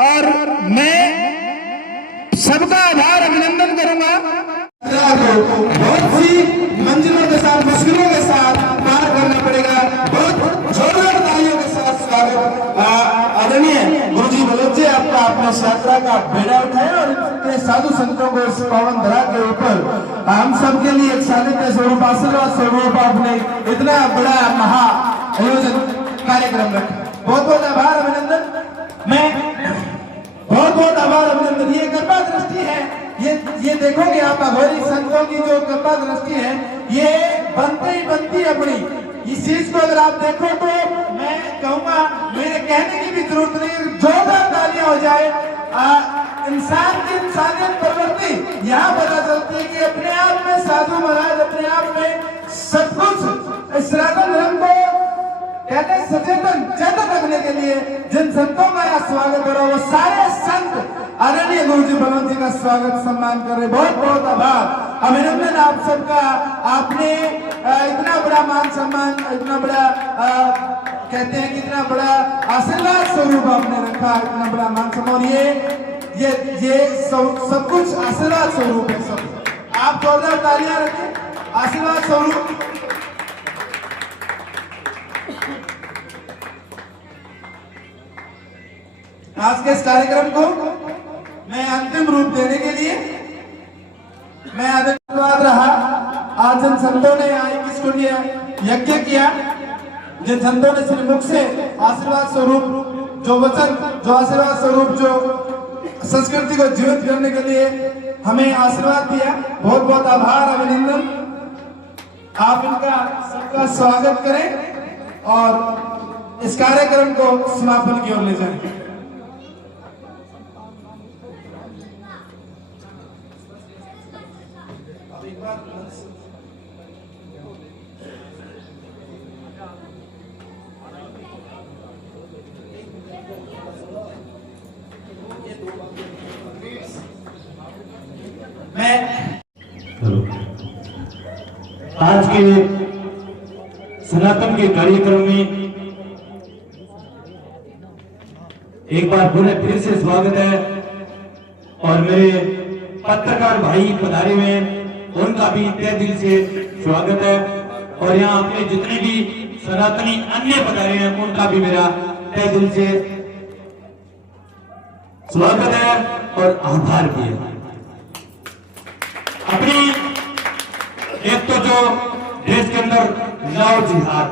और मैं सबका आभार अभिनंदन करूंगा। बहुत सी मंजिलों के साथ, मुश्किलों के साथ पार करना पड़ेगा। बहुत जोरदार तालियों के साथ स्वागत। आदरणीय गुरुजी बलोच जी, आपका अपने यात्रा का बेड़ा उठाया और इतने साधु संतों को इस पावन धरा के ऊपर हम सब के लिए एक सानिध्य स्वरूप, आशीर्वाद स्वरूप आपने इतना बड़ा महा आयोजन कार्यक्रम रखा। बहुत बहुत आभार अभिनंदन। मैं बहुत बहुत आभार अभिनंदन। ये कृपा दृष्टि है, ये देखोगे आप अघोरी संतों की जो कृपा दृष्टि है, ये बनते ही बनती है अपनी। इस चीज को अगर आप देखो तो मैं कहूंगा, मेरे कहने की भी जरूरत नहीं, जोरदार तालियां हो जाए। इंसान की इंसानियत प्रवृत्ति यहाँ पता चलती है कि अपने आप में साधु महाराज, अपने आप में सब कुछ इस सनातन धर्म को कहते हैं सचेतन चेतन रखने के लिए जिन संतों का यहाँ स्वागत हो रहा है, वो सारे संत आदरणीय गुरु जी बलवंत जी का स्वागत सम्मान कर रहे। बहुत बहुत आभार अभिनंदन आप सबका। आपने इतना बड़ा मान सम्मान, इतना बड़ा कहते हैं कि इतना बड़ा आशीर्वाद स्वरूप आपने रखा, इतना बड़ा मान सम्मान। ये सब कुछ आशीर्वाद स्वरूप है। सब आप जोरदार तालियां रखें, आशीर्वाद स्वरूप। आज के इस कार्यक्रम को मैं अंतिम रूप देने के लिए मैं धन्यवाद रहा। आज जिन संतों ने यहाँ 21 कुंड यज्ञ किया, जिन संतों ने श्री मुख से आशीर्वाद स्वरूप जो वचन, जो आशीर्वाद स्वरूप जो संस्कृति को जीवित करने के लिए हमें आशीर्वाद दिया, बहुत बहुत आभार अभिनंदन। आप इनका सबका स्वागत करें और इस कार्यक्रम को समापन की ओर ले जाएं। आज के सनातन के कार्यक्रम में एक बार फिर से स्वागत है। और मेरे पत्रकार भाई पधारे हुए हैं, उनका भी तहे दिल से स्वागत है। और यहाँ अपने जितने भी सनातनी अन्य पधारे हैं, उनका भी मेरा तहे दिल से स्वागत है और आभार भी है। अपनी एक तो जो देश के अंदर लव जिहाद,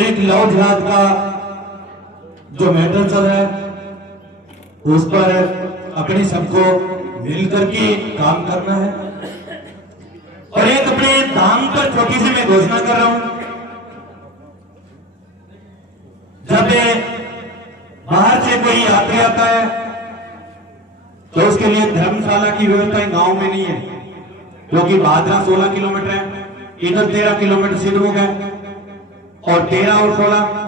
एक लव जिहाद का जो मैटर चल रहा है, उस पर अपने सबको मिलकर के काम करना है। और एक अपने धाम पर छोटी सी मैं घोषणा कर रहा हूं, जब बाहर से कोई यात्री आता है तो उसके लिए धर्मशाला की व्यवस्था गांव में नहीं है, क्योंकि भादरा 16 किलोमीटर है, इधर 13 किलोमीटर सिद्धू है और 13 और 16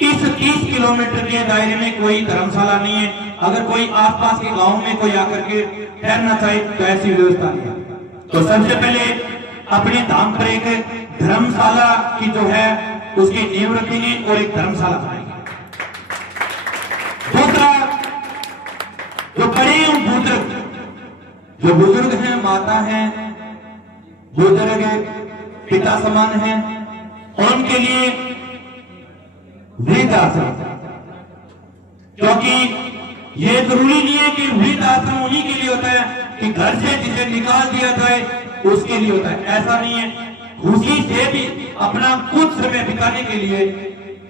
इस 30 किलोमीटर के दायरे में कोई धर्मशाला नहीं है। अगर कोई आसपास के गांव में कोई आकर के ठहरना चाहे तो ऐसी व्यवस्था नहीं है। तो सबसे पहले अपने धाम पर एक धर्मशाला की जो है उसकी नींव रखेंगे और एक धर्मशाला बनाएंगे। दूसरा, जो बड़े बुजुर्ग, जो बुजुर्ग हैं, माता हैं, बुजुर्ग पिता समान हैं, उनके लिए वृद्ध आश्रम, क्योंकि ये जरूरी नहीं है कि वृद्ध आश्रम उन्हीं के लिए होता है कि घर से जिसे निकाल दिया जाए उसके लिए होता है, ऐसा नहीं है। खुशी से भी अपना कुछ समय बिताने के लिए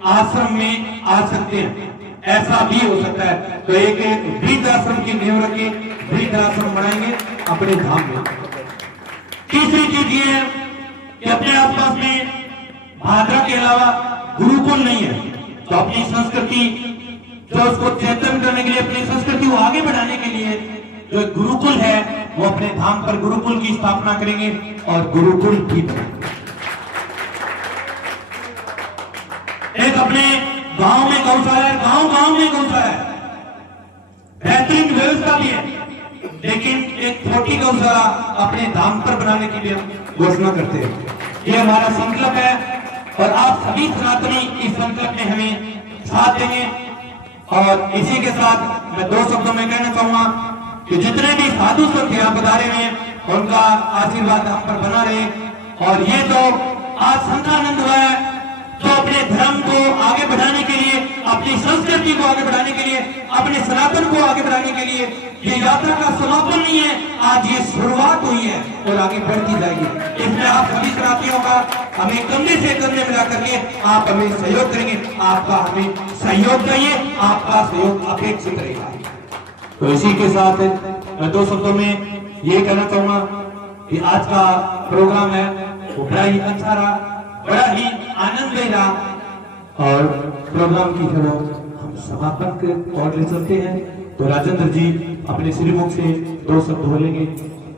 आश्रम में आ सकते हैं, ऐसा भी हो सकता है। तो एक वृद्ध आश्रम की नींव रखे, वृद्ध आश्रम बनाएंगे अपने धाम में। तीसरी चीज ये है कि अपने आसपास में भादरा के अलावा गुरुकुल नहीं है, तो अपनी संस्कृति जो उसको चेतन करने के लिए, अपनी संस्कृति को आगे बढ़ाने के लिए जो गुरुकुल है वो अपने धाम पर गुरुकुल की स्थापना करेंगे और गुरुकुल भी बनाएंगे। एक अपने गांव में गौशाला है, गांव में गौशाला है, बेहतरीन व्यवस्था भी है, लेकिन एक छोटी गौशाला अपने धाम पर बनाने की भी हम घोषणा करते हैं। ये हमारा संकल्प है और आप सभी सनातनी इस संकल्प में हमें साथ देंगे। और इसी के साथ मैं 2 शब्दों में कहना चाहूंगा कि जितने भी साधु संत यहाँ पधारे हैं, उनका आशीर्वाद हम पर बना रहे। और ये जो आज संतानंद हुआ है, जो अपने धर्म को आगे बढ़ाने के लिए, अपनी संस्कृति को आगे बढ़ाने के लिए, अपने सनातन को आगे बढ़ाने के लिए ये यात्रा का समापन नहीं है, आज ये शुरुआत हुई है और आगे बढ़ती जाएगी। इसमें आप सभी साथियों का हमें कंधे से कंधे मिला करके आप हमें सहयोग करेंगे, आपका हमें सहयोग चाहिए, आपका सहयोग अपेक्षित रहेगा। तो इसी के साथ मैं 2 शब्दों में ये कहना चाहूंगा कि आज का प्रोग्राम है वो बड़ा ही अच्छा रहा, बड़ा ही आनंदमय रहा। और प्रोग्राम की जो हम समापन के तौर पर चलते हैं, तो राजेंद्र जी अपने श्रीमुख से 2 शब्द बोलेंगे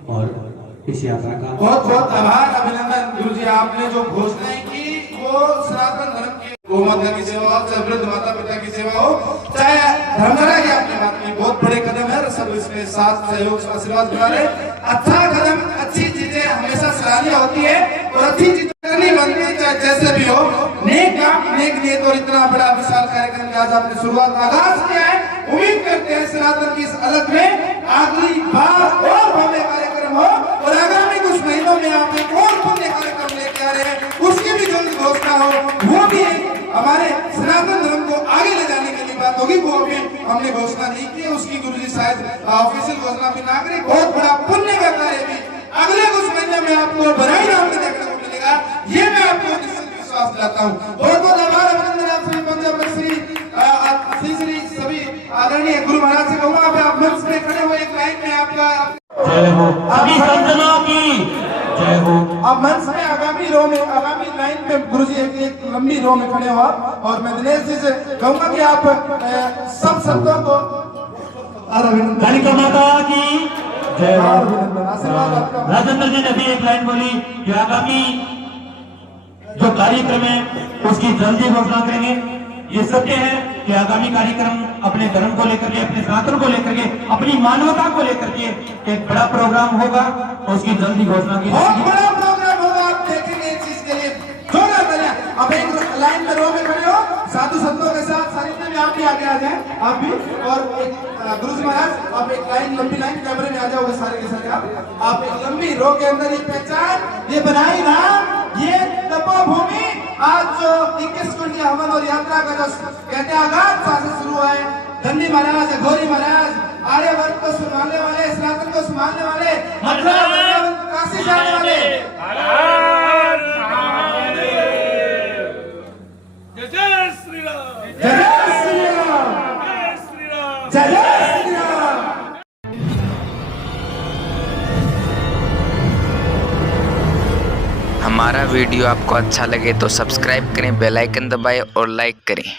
और इस यात्रा का बहुत बहुत आभार, अभिनंदन। गुरु जी, आपने जो घोषणाएं की वो सनातन धर्म की गोमाता की सेवा हो, चाहे वृद्ध माता पिता की सेवा हो, चाहे धर्मशाला की आपने बात की, बहुत बड़े कदम है। सब इसमें साथ सहयोग आशीर्वाद बना रहे। अच्छा कदम, अच्छी चीजें हमेशा सराहनीय होती है और अच्छी चीजें करनी बनती है, चाहे जैसे भी हो। नेक काम, नेक नियत और इतना बड़ा विशाल कार्यक्रम का आज आपने शुरुआत आगाज किया है। उम्मीद करते हैं सनातन की इस अलग में अगली बार और भव्य कार्यक्रम हो और आगामी कुछ महीनों में आप एक और पुण्य कार्यक्रम लेके आ रहे हैं, उसकी भी जल्द घोषणा हो। वो भी हमारे सनातन धर्म को आगे ले जाने के लिए बात होगी, वो अभी हमने घोषणा नहीं की, उसकी गुरुजी शायद ऑफिशियल घोषणा भी ना करें। बहुत बड़ा पुण्य का कार्य भी अगले कुछ महीने में आपको बधाई नाम में देखने को मिलेगा, ये मैं आपको विश्वास दिलाता हूँ। बहुत बहुत आभार, अभिनंदन आप सभी पंजाब श्री सभी आदरणीय गुरु महाराज से कहूँगा आप मंच में खड़े हुए एक लाइन में आपका जय हो, अभी संतना की जय हो। अब मंच में आगामी रो में, आगामी लाइन में गुरुजी एक लंबी रो में खड़े हो आप, और मैं दिनेश जी से कहूंगा कि आप सब शब्दों को कालिका माता की जय हो। आशीर्वाद आपका। राजेंद्र जी ने भी एक लाइन बोली कि आगामी जो कार्यक्रम है उसकी जल्दी घोषणा करेंगे। ये सत्य है कि आगामी कार्यक्रम अपने धर्म को लेकर के, अपने सनातन को लेकर के, अपनी मानवता को लेकर के एक बड़ा प्रोग्राम होगा, उसकी जल्दी घोषणा की बहुत बड़ा प्रोग्राम होगा, आप देखेंगे इस चीज के लिए। जोरदार तालियां। अब एक लाइन में रो में खड़े हो, साधु संतों के साथ सानिध्य में आप भी आगे आप भी। और एक गुरुजी महाराज आप एक लाइन, लंबी लाइन कैमरे में आ जाओगे सारे के सारे आप एक लंबी रो के अंदर ये पहचान ये बनाई ना, ये तपोभूमि आज जो 21 कुंड हवन और यात्रा का जो कहते हैं आगाज से शुरू हुआ है। दंडी महाराज, घोरी महाराज, आर्यवर्त को संभालने वाले, सनातन को संभालने वाले, मथुरा वृंदावन काशी जाने वाले, जय जय श्री राम, जय जय श्री राम, जय श्री राम, जय जय श्री राम। हमारा वीडियो आपको अच्छा लगे तो सब्सक्राइब करें, बेल आइकन दबाएं और लाइक करें।